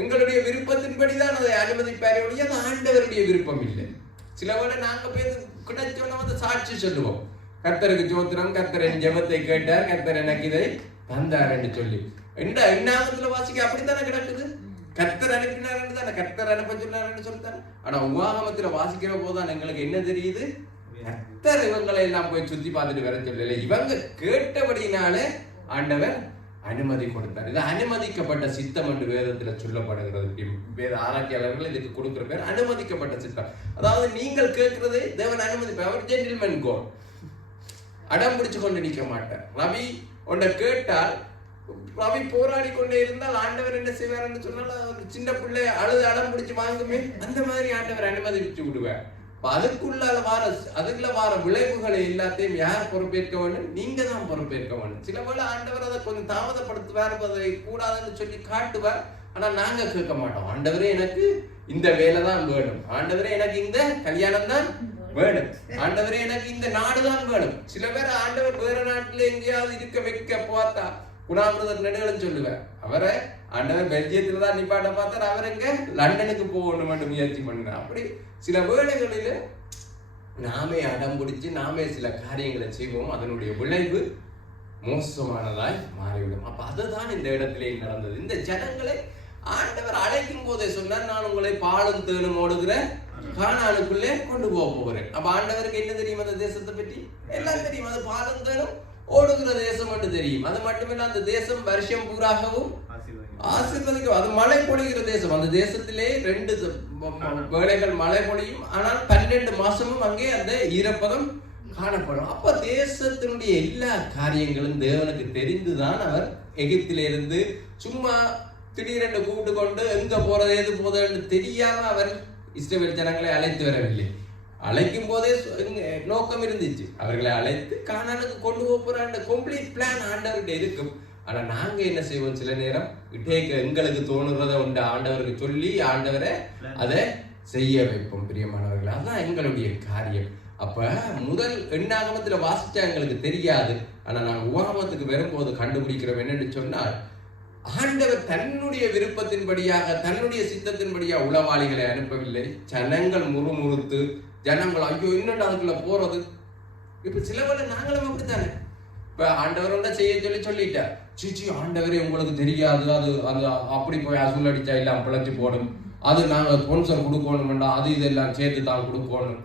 எங்களுடைய விருப்பத்தின்படிதான் அதை அனுமதிப்பாரே ஒழிய அது ஆண்டவருடைய விருப்பம் இல்லை. சில வேளை நாங்க போய் கிடைச்சோன்னா வந்து சாட்சி சொல்லுவோம், கர்த்தருக்கு சோத்திரம், கர்த்தர் என் ஜெபத்தை கேட்டார், கர்த்தர் எனக்கு இதை தந்தார் என்று சொல்லி. எண்ணாமத்துல வாசிக்க அப்படித்தானே கிடக்குது. கர்த்தர் அனுப்பினார் தானே, கர்த்தர் அனுப்ப சொன்னார் சொல்லித்தானே. ஆனா உபாகமத்துல வாசிக்கிற போதுதான் எங்களுக்கு என்ன தெரியுது, கர்த்தர் இவங்களை எல்லாம் போய் சுத்தி பார்த்துட்டு வர சொல்லல, இவங்க கேட்டபடினாலே ஆண்டவர் அனுமதி கொடுத்தார். இது அனுமதிக்கப்பட்ட சித்தம் என்று வேதத்துல சொல்லப்படுகிறது. வேத ஆராய்ச்சியாளர்கள் இதுக்கு கொடுக்கிற பேர் அனுமதிக்கப்பட்ட சித்தம். அதாவது நீங்கள் கேட்கிறது தேவன் அனுமதிப்பார். அவர் ஜென்டில்மேன் கோட், அடம் பிடிச்சு கொண்டு நிற்க மாட்டார். ரவி உன்னை கேட்டால், ரவி போராடி கொண்டே இருந்தால் ஆண்டவர் என்ன செய்வார் சொன்னால், சின்ன பிள்ளை அழுது அடம் பிடிச்சு வாங்குமே, அந்த மாதிரி ஆண்டவர் அனுமதிச்சு விடுவார். அதுக்குள்ள வார விளைவுகளை எல்லாத்தையும் யார் பொறுப்பேற்க வேண்டும்? நீங்க தான் பொறுப்பேற்க வேண்டும். சில வேளை ஆண்டவர் அதை கொஞ்சம் தாமதப்படுத்துவார், அதை கூடாதுன்னு சொல்லி காட்டுவார். ஆனா நாங்க கேட்க மாட்டோம், ஆண்டவரே எனக்கு இந்த வேலை தான் வேணும், ஆண்டவரே எனக்கு இந்த கல்யாணம் தான் வேணும், ஆண்டவரே எனக்கு இந்த நாடு தான் வேணும். சில பேர் ஆண்டவர் வேற நாட்டுல எங்கேயாவது இருக்க வைக்க பார்த்தா குணாமிரதர் நெடுகளும் சொல்லுவார், அவரை ஆண்டவர் பெல்ஜியத்துல தான் நிப்பாட்ட பார்த்தார், அவர் எங்க லண்டனுக்கு போகணும் மட்டும் முயற்சி பண்ணுறார். அப்படி சில வேளைகளில நாமே அடம் பிடிச்சு நாமே சில காரியங்களை செய்வோம், அதனுடைய விளைவு மோசமானதாய் மாறிவிடும். அப்ப அதுதான் இந்த இடத்திலே நடந்தது. இந்த ஜனங்களை ஆண்டவர் அழைக்கும் போதே சொன்னார், நான் உங்களை பாலும் தேனும் ஓடுகிற கானானுக்குள்ளே கொண்டு போக போகிறேன். அப்ப ஆண்டவருக்கு என்ன தெரியும் அந்த தேசத்தை பற்றி? எல்லாம் தெரியும். அது பாலும் தேனும் ஓடுகிற தேசம் என்று தெரியும். அது மட்டுமில்ல, அந்த தேசம் வருஷம் பூராகவும் ஆசீர்வதிக்கும். அது மழை பொழிகிற தேசம். அந்த தேசத்திலே 2 வேளைகள் மழை பொழியும், ஆனால் 12 மாசமும் அங்கே அந்த ஈரப்பதம் காணப்படும். அப்ப தேசத்தினுடைய எல்லா காரியங்களும் தேவனுக்கு தெரிந்துதான் அவர் எகிப்திலிருந்து சும்மா திடீரென்று கூப்பிட்டு கொண்டு எங்க போறது எது போதுன்னு தெரியாம அவர் இஸ்ரவேல் ஜனங்களை அழைத்து வரவில்லை. அழைக்கும் போதே நோக்கம் இருந்துச்சு, அவர்களை அழைத்து கானானுக்கு கொண்டு போற கம்ப்ளீட் பிளான் ஆண்டவர்கிட்ட இருக்கும். ஆனா நாங்க என்ன செய்வோம், சில நேரம் எங்களுக்கு தோணுறத உண்டு ஆண்டவருக்கு சொல்லி ஆண்டவரை அதை செய்ய வைப்போம். பிரியமானவர்கள், அதுதான் எங்களுடைய காரியம். அப்ப முதல் எண்ணாகமத்துல வாசிச்சா எங்களுக்கு தெரியாது. ஆனா நாங்க உபாகமத்துக்கு வரும்போது கண்டுபிடிக்கிறோம் என்னன்னு சொன்னால், ஆண்டவர் தன்னுடைய விருப்பத்தின்படியாக தன்னுடைய சித்தத்தின்படியாக உளவாளிகளை அனுப்பவில்லை. ஜனங்கள் முறுமுறுத்து ஜனங்கள் ஐயோ இன்னும் அதுக்குள்ள போறது. இப்ப சில வேளை நாங்களும் அப்படித்தானே, இப்ப ஆண்டவரோட செய்ய சொல்லிட்டார், சிச்சி ஆண்டவரே உங்களுக்கு தெரியாது, அது அந்த அப்படி போய் அசூல் அடிச்சா எல்லாம் பிழைச்சி போடும், அது நாங்கள் ஸ்பான்சர் கொடுக்கணும் வேண்டாம், அது இதெல்லாம் சேர்த்து தான் கொடுக்கணும்.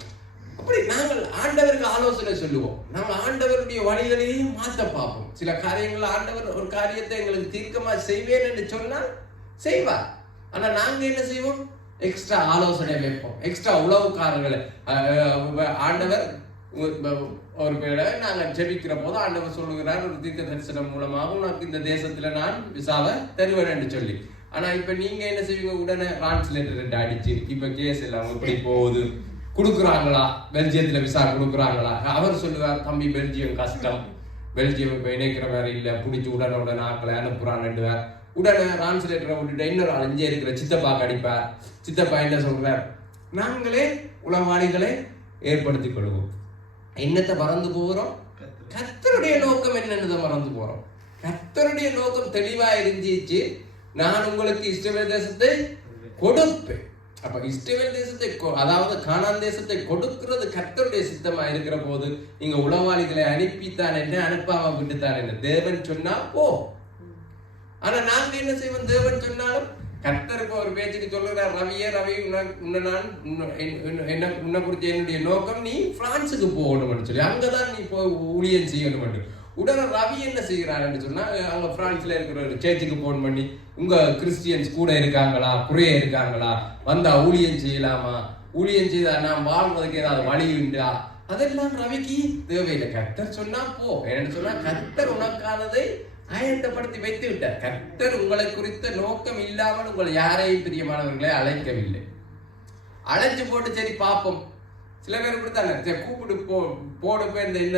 அப்படி நாங்கள் ஆண்டவருக்கு ஆலோசனை சொல்லுவோம். நாங்கள் ஆண்டவருடைய வழிகளையும் மாற்ற பார்ப்போம். சில காரியங்கள் ஆண்டவர் ஒரு காரியத்தை எங்களுக்கு தீர்க்கமா செய்வேன் என்று சொன்னால் செய்வார். ஆனா நாங்க என்ன செய்வோம், எக்ஸ்ட்ரா ஆலோசனை வைப்போம், எக்ஸ்ட்ரா உளவுக்காரர்களை. ஆண்டவர் ஒரு பேரை நாங்கள் ஜெபிக்கிற போது ஆண்டவர் சொல்லுகிறார், ஒரு தீர்க்க தரிசனம் மூலமாக உனக்கு இந்த தேசத்துல நான் விசாவை தருவேன் என்று சொல்லி. ஆனா இப்ப நீங்க என்ன செய்வீங்க, உடனே டிரான்ஸ்லேட்டர் அடிச்சு இப்ப கேஸ் எல்லாம் எப்படி போகுது, கொடுக்குறாங்களா, பெல்ஜியத்துல விசா கொடுக்குறாங்களா? அவர் சொல்லுவார், தம்பி பெல்ஜியம் கஷ்டம், பெல்ஜியம் இப்ப இணைக்கிற வேற இல்ல, பிடிச்சி உடனே ஆக்களை அனுப்புறான்னு உடனே டிரான்ஸ்லேட்டரை விட்டுட்டு இன்னொரு அஞ்சே இருக்கிற சித்தப்பாக்கு அடிப்பார். சித்தப்பா என்ன சொல்றார், நாங்களே உளவாளிகளை ஏற்படுத்திக் கொள்வோம். என்னத்தை மறந்து போகிறோம், கர்த்தருடைய நோக்கம் என்னன்னு மறந்து போறோம். கர்த்தருடைய நோக்கம் தெளிவா இருந்துச்சு, நான் உங்களுக்கு இஸ்ரவேல் தேசத்தை கொடுப்பேன். அப்ப இஸ்ரவேல் தேசத்தை, அதாவது கானான் தேசத்தை கொடுக்கிறது கர்த்தருடைய சித்தமா இருக்கிற போது நீங்க உளவாளிகளை அனுப்பித்தான் என்ன, அனுப்பாம விட்டுத்தான் என்ன. தேவன் சொன்னா போ. ஆனா நாங்க என்ன செய்வோம், தேவன் சொன்னாலும் கர்த்தருக்கு ஒரு பேச்சுக்கு சொல்லுறார், ரவி உன்னை குறிச்ச என்னுடைய நோக்கம் நீ பிரான்ஸுக்கு போகணும்னு சொல்லி, அங்கதான் நீ போய் ஊழியம் செய்யணும். உடனே ரவி என்ன செய்கிறான்னு சொன்னா, அவங்க பிரான்ஸ்ல இருக்கிற ஒரு சேர்ச்சுக்கு போன் பண்ணி, உங்க கிறிஸ்டியன்ஸ் கூட இருக்காங்களா, குறைய இருக்காங்களா, வந்தா ஊழியம் செய்யலாமா, ஊழியம் செய்தா நாம் வாழ்வதற்கு ஏதாவது வழி உண்டா, அதெல்லாம் ரவிக்கு தேவையில்லை. கர்த்தர் சொன்னா போ. என்னன்னு சொன்னா, கர்த்தர் உனக்கானதை ஆயத்தப்படுத்தி வைத்து விட்டார். கர்த்தர் உங்களை குறித்த நோக்கம் இல்லாமல் உங்களை யாரையும் பிரியமானவர்களை அழைக்கவில்லை. அழைச்சு போட்டு சரி பார்ப்போம். சில பேர் இப்படித்தானே சரி கூப்பிட்டு போட போய் இந்த என்ன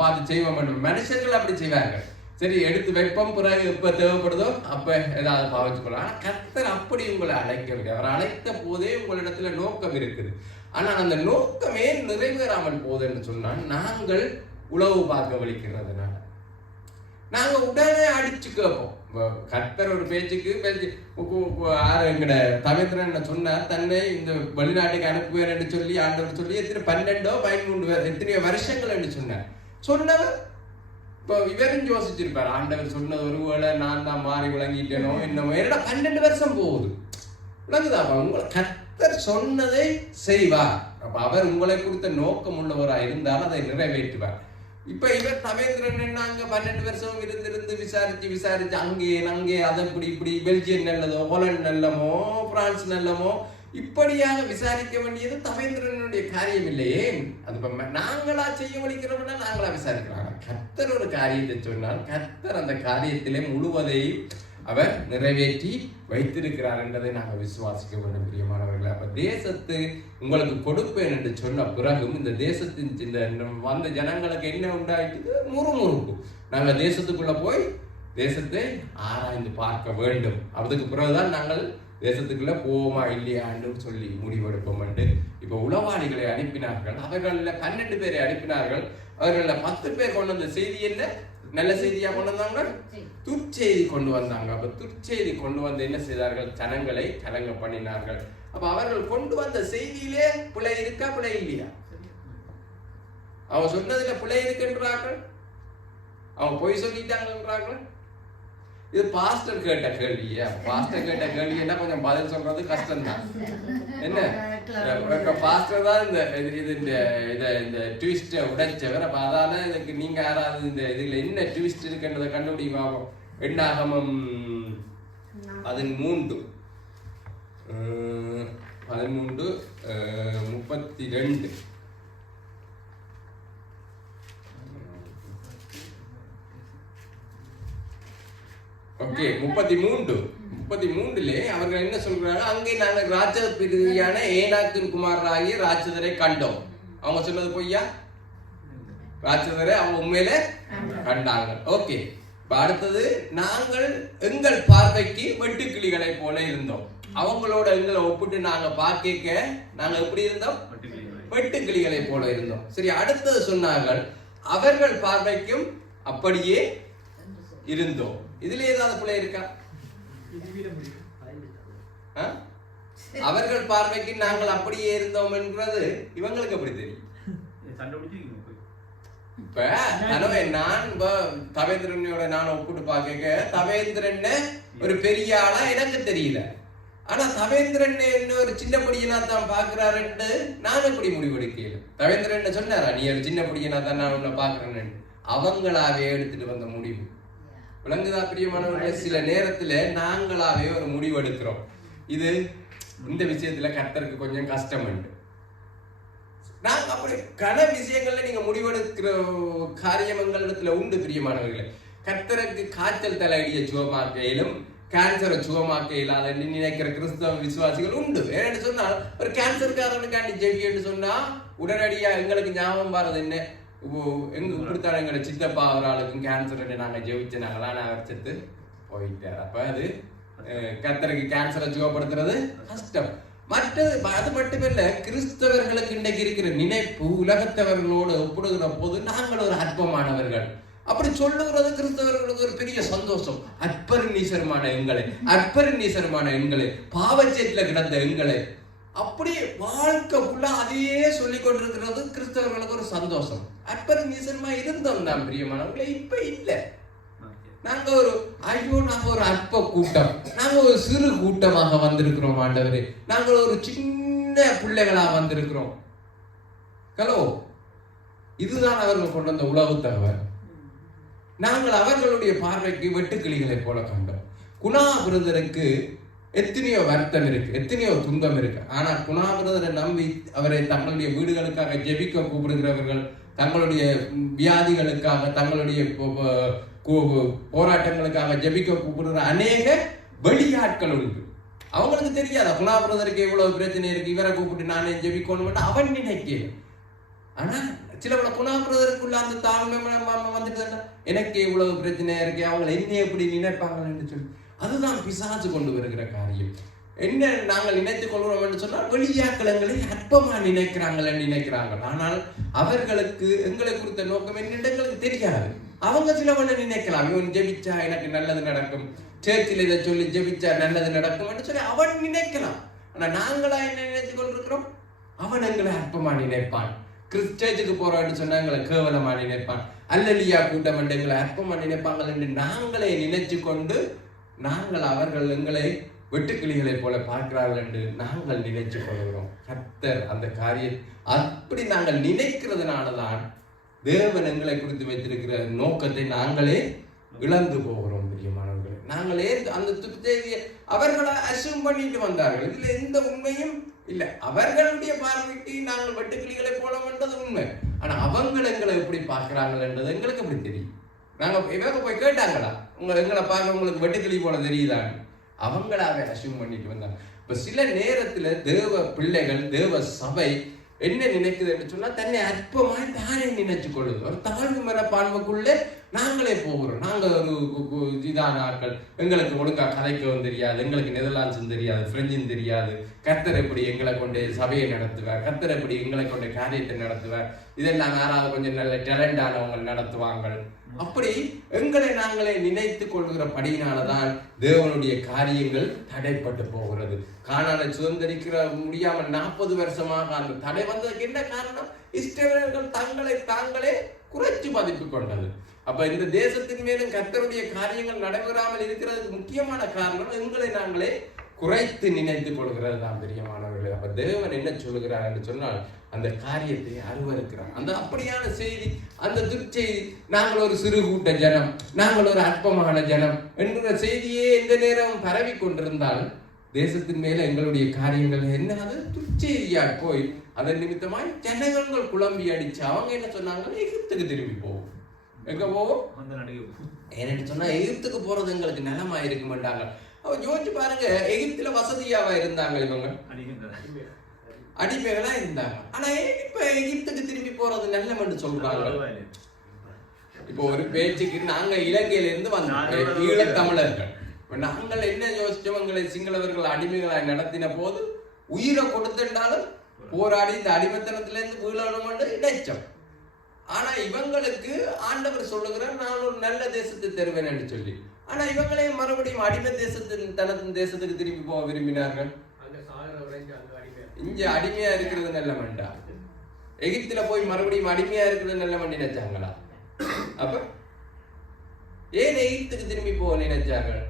பார்த்து செய்வோம். மனுஷர்கள் அப்படி செய்வார்கள். சரி எடுத்து வைப்போம், பிறகு எப்ப தேவைப்படுதோ அப்ப ஏதாவது பாவிச்சு கொள்ளலாம். ஆனா கர்த்தர் அப்படி உங்களை அழைக்கவில்லை. அவர் அழைத்த போதே உங்களிடத்துல நோக்கம் இருக்குது. ஆனால் அந்த நோக்கமே நிறைவேறாமல் போகுதுன்னு சொன்னால் நாங்கள் உளவு பார்க்க வலிக்கிறதுனால நாங்க உடனே அடிச்சு கேட்போம். கர்த்தர் ஒரு பேச்சுக்கு எங்கட தவிர்த்து சொன்னா தன்னை இந்த வெளிநாட்டுக்கு அனுப்புவேன் சொல்லி ஆண்டவர் சொல்லி எத்தனை 12 13 எத்தனையோ வருஷங்கள் என்று சொன்னவர் இப்போ இவரும் யோசிச்சிருப்பார். ஆண்டவர் சொன்னது ஒருவேளை நான் தான் மாறி விளங்கிட்டேனோ என்னமோ. என்னடா 12 வருஷம் போகுது விளங்குதாப்பா. உங்களை கர்த்தர் சொன்னதை செய்வார். அப்ப அவர் உங்களை குறித்த நோக்கம் உள்ளவராக இருந்தால் அதை நிறைவேற்றுவார். இப்ப இவர் தவேந்திரன் என்ன அங்க 12 வருஷம் இருந்து விசாரிச்சு அங்கே அதை இப்படி பெல்ஜியம் நல்லதோ, ஹோலண்ட் நல்லமோ, பிரான்ஸ் நல்லமோ இப்படியாக விசாரிக்க வேண்டியது தவேந்திரனுடைய காரியம் இல்லையே. அது நாங்களா செய்ய வலிக்கிறோம்னா நாங்களா விசாரிக்கலாம். கர்த்தர் ஒரு காரியத்தை சொன்னால் கர்த்தர் அந்த காரியத்திலே முழுவதையும் அவர் நிறைவேற்றி வைத்திருக்கிறார் என்பதை நாங்கள் விசுவாசிக்க வேண்டும் பிரியமானவர்களே. அப்ப தேசத்து உங்களுக்கு கொடுப்பேன் என்று சொன்ன பிறகும் இந்த தேசத்தின் இந்த வந்த ஜனங்களுக்கு என்ன உண்டாயிட்டு முறுமுறுப்பு. நாங்கள் தேசத்துக்குள்ள போய் தேசத்தை ஆராய்ந்து பார்க்க வேண்டும். அதுக்கு பிறகுதான் நாங்கள் தேசத்துக்குள்ள போவோமா இல்லையான்னு சொல்லி முடிவெடுப்போம் என்று இப்ப உளவாளிகளை அனுப்பினார்கள். அவர்கள 12 பேரை அனுப்பினார்கள். அவர்கள 10 பேர் கொண்டு வந்த செய்தி என்ன? நல்ல செய்தியா கொண்டு வந்தாங்க, துர்ச்செய்தி கொண்டு வந்தாங்க. அப்ப துர்ச்செய்தி கொண்டு வந்து என்ன செய்தார்கள்? ஜனங்களை கலங்க பண்ணினார்கள். அப்ப அவர்கள் கொண்டு வந்த செய்தியிலே பிழை இருக்கா பிழை இல்லையா? அவன் சொன்னதுல பிழை இருக்குன்றார்கள், அவன் பொய் சொல்லிட்டாங்கன்றார்கள். இது பாஸ்டர் கேட்ட கேள்வியா? பாஸ்டர் கேட்ட கேள்வி என்ன கொஞ்சம் பதில் சொல்றது கஷ்டம்தான். என்ன பாஸ்டர் தான் இந்த ட்விஸ்ட உடைச்சவர். அப்ப அதால இதுக்கு நீங்க யாராவது இந்த இதுல என்ன ட்விஸ்ட் இருக்குன்றதை கண்டுபிடிக்கும். எண்ணாகமம் 13:32 ஓகே 33 அவர்கள் என்ன சொல்றாங்க? அங்கே நாங்கள் ராட்சத பிரிதியான ஏனாக்கின் குமாரராகிய ராட்சதரை கண்டோம். அவங்க சொன்னது பொய்யா? ராட்சதரை அவங்க உண்மையில கண்டாங்க. ஓகே, அடுத்தது நாங்கள் எங்கள் பார்வைக்கு வெட்டுக்கிளிகளை போல இருந்தோம். அவங்களோட எங்களை ஒப்பிட்டு நாங்க பார்க்க நாங்க எப்படி இருந்தோம்? வெட்டுக்கிளிகளை போல இருந்தோம். சரி, அடுத்தது சொன்னார்கள் அவர்கள் பார்வைக்கும் அப்படியே இருந்தோம். இதுல ஏதாவது பிள்ளை இருக்கா? அவர்கள் பார்வைக்கு நாங்கள் அப்படியே இருந்தோம் என்கிறது இவங்களுக்கு எப்படி தெரியும்? இப்ப நான் தவேந்திரனோட நான் ஒப்பிட்டு பார்க்க தவேந்திரன் ஒரு பெரிய ஆளா எனக்கு தெரியல. ஆனா தவேந்திரன் என்ன ஒரு சின்ன படியனா தான் பாக்குறாருன்னு நான் எப்படி முடிவெடுக்கல. தவேந்திரன் சொன்னாரா நீ ஒரு சின்ன படியனா தான் நான் உன்னை பாக்குறேன்னு? அவங்களாவே எடுத்துட்டு வந்த முடிவு. விளங்குதா பிரியமானவர்களே? சில நேரத்துல நாங்களாவே ஒரு முடிவு எடுக்கிறோம். இது இந்த விஷயத்துல கர்த்தருக்கு கொஞ்சம் கஷ்டம் உண்டு. நாங்க அப்படி கன விஷயங்கள்ல நீங்க முடிவெடுக்கிற காரியமங்களிடத்துல உண்டு பிரியமானவர்களே. கர்த்தருக்கு காய்ச்சல் தலையடிய சுகமாக்கையிலும் கேன்சரை சுகமாக்க அதை நினைக்கிற கிறிஸ்தவ விசுவாசிகள் உண்டு. ஏன்னு சொன்னால் ஒரு கேன்சருக்காரனுக்காண்டி ஜெபின்னு சொன்னா உடனடியா எங்களுக்கு ஞாபகம் வர்றது என்ன? எங்க இப்படித்தான் எங்களோட சித்தப்பா ஒரு ஆளுக்கும் கேன்சர் நாங்க ஜெயிச்சு நாங்களாம் அவர் செத்து போயிட்டார். அப்ப அது கர்த்தருக்கு கேன்சரை சுகப்படுத்துறது கஷ்டம். மற்றது அது மட்டுமில்ல, கிறிஸ்தவர்களுக்கு இன்றைக்கு இருக்கிற நினைப்பு உலகத்தவர்களோடு ஒப்பிடுகிற போது நாங்கள் ஒரு அற்பமானவர்கள் அப்படி சொல்லுகிறது கிறிஸ்தவர்களுக்கு ஒரு பெரிய சந்தோஷம். அற்பரிநீசரமான எங்களை பாவச்சேட்டில கிடந்த எங்களை அப்படி வாழ்க்கை ஃபுல்லா அதையே சொல்லி கொண்டிருக்கிறது கிறிஸ்தவர்களுக்கு ஒரு சந்தோஷம். அற்பரிநீசரமா இருந்தோம் தான் பிரியமானவர்களே. இப்ப இல்ல. நாங்க ஒரு அற்ப கூட்டம், நாங்க ஒரு சிறு கூட்டமாக வந்திருக்கிறோம் ஆண்டவரே. நாங்கள் ஒரு சின்ன பிள்ளைகளா வந்திருக்கிறோம். ஹலோ, இதுதான் அவர்கள் கொண்டு வந்த உளவு தகவல். நாங்கள் அவர்களுடைய பார்வைக்கு வெட்டுக்கிளிகளை போல கண்டோம். குணா பிரதருக்கு எத்தனையோ வருத்தம் இருக்கு, எத்தனையோ துன்பம் இருக்கு. ஆனா குணா பிரதரை நம்பி அவரை தங்களுடைய வீடுகளுக்காக ஜெபிக்க கூப்பிடுகிறவர்கள், தங்களுடைய வியாதிகளுக்காக, தங்களுடைய போராட்டங்களுக்காக ஜெபிக்க கூப்பிடுகிற அநேக வெளியாட்கள் உண்டு. அவங்களுக்கு தெரியாதா குணாபிரதருக்கு எவ்வளவு பிரச்சனை இருக்கு, இவரை கூப்பிட்டு நானே ஜெபிக்கணும் அவன் நினைக்கல. ஆனா சில குணாபிரதருக்குள்ள அந்த தாழ்மை வந்துட்டு எனக்கு இவ்வளவு பிரச்சனையா இருக்கு, அவங்களை என்ன எப்படி நினைப்பாங்கன்னு சொல்லி அதுதான் பிசாசு கொண்டு வருகிற காரியம். என்ன நாங்கள் நினைத்துக் கொள்கிறோம் என்று சொன்னால் வெளியாக்களங்களை அற்பமா நினைக்கிறாங்க. ஆனால் அவர்களுக்கு எங்களை குறித்த நோக்கம் என்னென்று எங்களுக்கு தெரியாது. அவங்க சிலவனை நினைக்கலாம், இவன் ஜெபிச்சா எனக்கு நல்லது நடக்கும், சேர்ச்சில் இதை சொல்லி ஜெபிச்சா நல்லது நடக்கும் என்று சொல்லி அவன் நினைக்கலாம். ஆனா நாங்களா என்ன நினைத்துக் கொண்டிருக்கிறோம், அவன் எங்களை அற்பமா நினைப்பான். கிறிஸ்டேஜுக்கு போறோம்னு சொன்னா எங்களை கேவலமா நினைப்பான், அல்லலியா கூட்டம் என்று எங்களை அற்பமா நினைப்பாங்க என்று நாங்களே நினைச்சு கொண்டு நாங்கள் அவர்கள் எங்களை வெட்டுக்கிளிகளை போல பார்க்கிறார்கள் என்று நாங்கள் நினைச்சு கொள்கிறோம். கர்த்தர் அந்த காரியத்தை அப்படி நாங்கள் நினைக்கிறதுனாலதான் தேவன் எங்களை குறித்து வைத்திருக்கிற நோக்கத்தை நாங்களே இழந்து போகிறோம். பிரியமானவர்களே, நாங்களே அந்த செய்தியை அவர்களை அசூம் பண்ணிட்டு வந்தார்கள். இதுல எந்த உண்மையும் இல்லை. அவர்களுடைய பார்வைக்கு நாங்கள் வெட்டுக்கிளிகளை போல என்றது உண்மை. ஆனா அவங்க எங்களை எப்படி பார்க்கிறார்கள் என்றது எங்களுக்கு எப்படி தெரியும்? நாங்க இவங்க போய் கேட்டாங்களா எங்களை பார்க்க உங்களுக்கு வெட்டுக்கிளி போல தெரியுதான்னு? அவங்களாவே அசூம் பண்ணிட்டு வந்தாங்க. இப்ப சில நேரத்துல தேவ பிள்ளைகள் தேவ சபை என்ன நினைக்குது என்று சொன்னா தன்னை அற்பமாய் தானே நினைச்சு கொள்ளுது. ஒரு தாழ்வு மனப்பான்மைக்குள்ளே நாங்களே போகிறோம். நாங்க ஒரு இதான ஆட்கள், எங்களுக்கு ஒழுங்கா கதைக்கவும் தெரியாது, எங்களுக்கு நெதர்லாண்ட்ஸும் தெரியாது, பிரெஞ்சும் தெரியாது, கர்த்தர் எப்படி எங்களை கொண்டு சபையை நடத்துவார், கர்த்தர் எப்படி எங்களை கொண்டு காரியத்தை நடத்துவார், இதெல்லாம் யாராவது கொஞ்சம் நல்ல டேலண்டானவங்க நடத்துவாங்க. அப்படி எங்களை நாங்களே நினைத்து கொள்கிற படியினாலதான் தேவனுடைய காரியங்கள் தடைப்பட்டு போகிறது. கானானை சுதந்திரிக்கிற முடியாமல் 40 வருஷமாக அந்த தடை வந்ததுக்கு என்ன காரணம்? இஸ்ரவேலர்கள் தங்களை தாங்களே குறைச்சு மதிப்பு கொண்டது. அப்ப இந்த தேசத்தின் மேலும் கர்த்தருடைய காரியங்கள் நடைபெறாமல் இருக்கிறதுக்கு முக்கியமான காரணம் எங்களை நாங்களே குறைத்து நினைத்துக் கொள்கிறது தான் பிரியமானவர்களே. அப்ப தேவன் என்ன சொல்லுகிறார் என்று சொன்னால் அந்த காரியத்தை அருவருக்கிறார். அந்த அப்படியான செய்தி, அந்த துர்ச்செய்தி, நாங்கள் ஒரு சிறு கூட்ட ஜனம், நாங்கள் ஒரு அற்பமான ஜனம் என்கிற செய்தியே எந்த நேரம் பரவி கொண்டிருந்தால் தேசத்தின் மேல எங்களுடைய காரியங்கள் என்ன அது துர்ச்செய்தியா போய் அதன் நிமித்தமாய் ஜனங்கள் குழம்பி அடிச்சு அவங்க என்ன சொன்னாங்க, எகிப்துக்கு திரும்பி போவோம். எங்க போவோம்? ஏன்னு சொன்னா எகிப்துக்கு போறது எங்களுக்கு நலமா இருக்க மாட்டாங்க. அவன் யோசிச்சு பாருங்க, எகிப்துல வசதியாவா இருந்தாங்க, இவங்க அடிமைகளா இருந்தாங்க. ஆனா இப்ப எகிப்துக்கு திரும்பி போறது நல்லமென்று சொல்றாங்க. இப்போ ஒரு பேச்சுக்கு நாங்க இலங்கையில இருந்து வந்தோம், ஈழத்தமிழர்கள். நாங்கள் என்ன யோசிச்சவங்களை சிங்களவர்கள் அடிமைகளாய் நடத்தின போது உயிரை கொடுத்துட்டாலும் போராடி இந்த அடிமைத்தனத்துல இருந்து வீழணும்னு நினைச்சோம். ஆனா இவங்களுக்கு ஆண்டவர் சொல்லுகிறார், நான் ஒரு நல்ல தேசத்தை தருவேன் என்று சொல்லி. ஆனா இவங்களே மறுபடியும் அடிமை தனத்தின் தேசத்துக்கு திரும்பி போக விரும்பினார்கள். இங்க அடிமையா இருக்கிறது நல்ல மண்டா, எகிப்துல போய் மறுபடியும் அடிமையா இருக்கிறது நல்ல மண்டி நினைச்சாங்களா? அப்ப ஏன் எகிப்துக்கு திரும்பி போக நினைச்சார்கள்?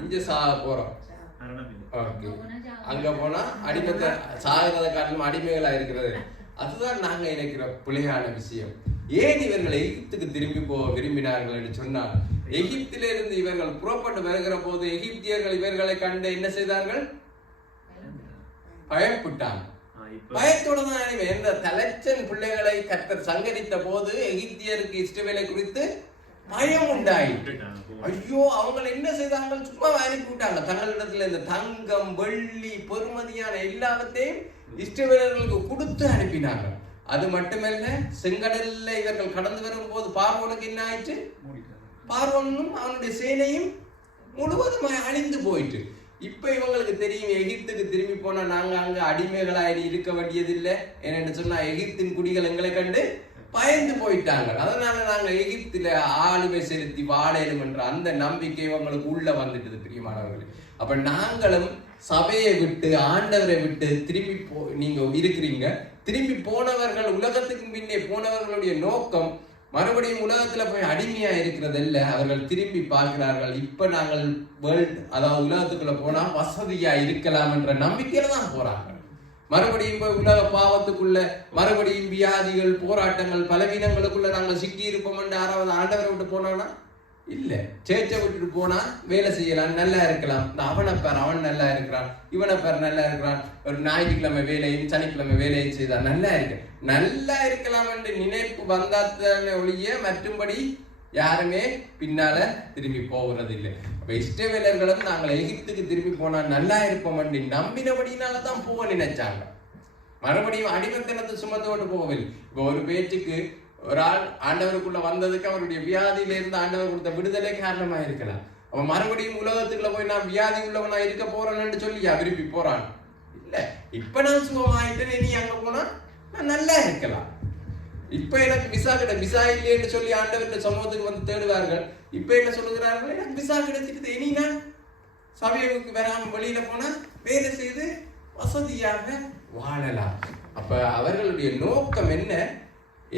இங்க சாக போறோம், அங்க போனா அடிமத்தை சாகிறத காட்டிலும் அடிமைகளா இருக்கிறது. அதுதான் நாங்க நினைக்கிற பிள்ளையான விஷயம். ஏன் இவர்கள் எகிப்துக்கு திரும்பி போக விரும்பினார்கள் என்று சொன்னால், எகிப்திலிருந்து இவர்கள் புறப்பட்டு வருகிற போது எகிப்தியர்கள் இவர்களை கண்டு என்ன செய்தார்கள்? பயப்பட்டாங்க. பயத்தோடு தான் எந்த தலைச்சன் பிள்ளைகளை கர்த்தர் சங்கரித்த போது எகிப்தியருக்கு இஸ்ரவேலை குறித்து பயம் உண்டாயிற்று. ஐயோ, அவங்க என்ன செய்தாங்க? சும்மா அனுப்பி விட்டாங்க. தங்களிடத்துல இந்த தங்கம் வெள்ளி பெருமதியான எல்லாத்தையும் இஸ்ரவேலர்களுக்கு கொடுத்து அனுப்பினாங்க. அது மட்டுமல்ல, செங்கடல்ல இவர்கள் கடந்து வரும் போது பார்வோனுக்கு என்ன ஆயிற்று? பார்வோனும் அவனுடைய சேனையும் முழுவதும் அழிந்து போயிட்டு. இப்ப இவங்களுக்கு தெரியும், எகிப்துக்கு திரும்பி போனா நாங்க அங்க அடிமைகளாயிரு இருக்க வேண்டியதில்லை. ஏன்னு சொன்னா எகிப்தின் குடிகள் எங்களை கண்டு பயந்து போயிட்டாங்க. அதனால நாங்க எகிப்துல ஆளுமை செலுத்தி வாழலும் என்ற அந்த நம்பிக்கை இவங்களுக்கு உள்ள வந்துட்டது பிரியமானவர்களே. அப்ப நாங்களும் சபையை விட்டு ஆண்டவரை விட்டு திரும்பி நீங்க இருக்கிறீங்க. திரும்பி போனவர்கள், உலகத்துக்கு பின்னே போனவர்களுடைய நோக்கம் மறுபடியும் உலகத்துல போய் அடிமையா இருக்கிறதில்ல. அவர்கள் திரும்பி பார்க்கிறார்கள், இப்ப நாங்கள் வேர்ல்ட், அதாவது உலகத்துக்குள்ள போனா வசதியா இருக்கலாம் என்ற நம்பிக்கையில தான் போறாங்க. மறுபடியும் போய் உலக பாவத்துக்குள்ள மறுபடியும் வியாதிகள், போராட்டங்கள், பலவீனங்களுக்குள்ள நாங்கள் சிக்கி இருப்போம் என்று யாராவது ஆண்டவரை விட்டு போனோம்னா இல்ல. சேர்ச்சை விட்டுட்டு போனா வேலை செய்யலாம், நல்லா இருக்கலாம். அவனை பேர் அவன் நல்லா இருக்கிறான், இவனை பேர் நல்லா இருக்கிறான், ஒரு ஞாயிற்றுக்கிழமை வேலையும் சனிக்கிழமை வேலையும் செய்தா நல்லா இருக்கு, நல்லா இருக்கலாம் என்று நினைப்பு வந்தாத்தான ஒழிய மற்றும்படி யாருமே பின்னால திரும்பி போகிறது இல்லை. அப்ப இஸ்ரவேலர்களும் நாங்கள் எகிப்துக்கு திரும்பி போனா நல்லா இருப்போம் நம்பினபடினாலதான் போக நினைச்சாங்க. மறுபடியும் அடிமைத்தனத்தை சுமத்தோடு போகவில்லை. இப்போ ஒரு பேச்சுக்கு ஒரு ஆள் ஆண்டவருக்குள்ள வந்ததுக்கு அவருடைய வியாதியில இருந்து ஆண்டவர் கொடுத்த விடுதலை காரணமா இருக்கலாம். அவன் மறுபடியும் உலகத்துக்குள்ள போய் நான் வியாதி உள்ளவனா இருக்க போறேன்னு சொல்லி விரும்பி போறான் இல்ல. இப்ப நான் சுகமாயிட்டேன், நீ அங்க போனா நான் நல்லா இருக்கலாம். இப்ப எனக்கு விசா விசா இல்லைன்னு சொல்லி ஆண்டவருடைய சமூகத்துக்கு வந்து தேடுவார்கள். இப்ப என்ன சொல்லுகிறார்கள், எனக்கு விசா கிடைச்சிட்டு இனி நான் சபைக்கு வராம வெளியில போனா வேலை செய்து வசதியாக வாழலாம். அப்ப அவர்களுடைய நோக்கம் என்ன,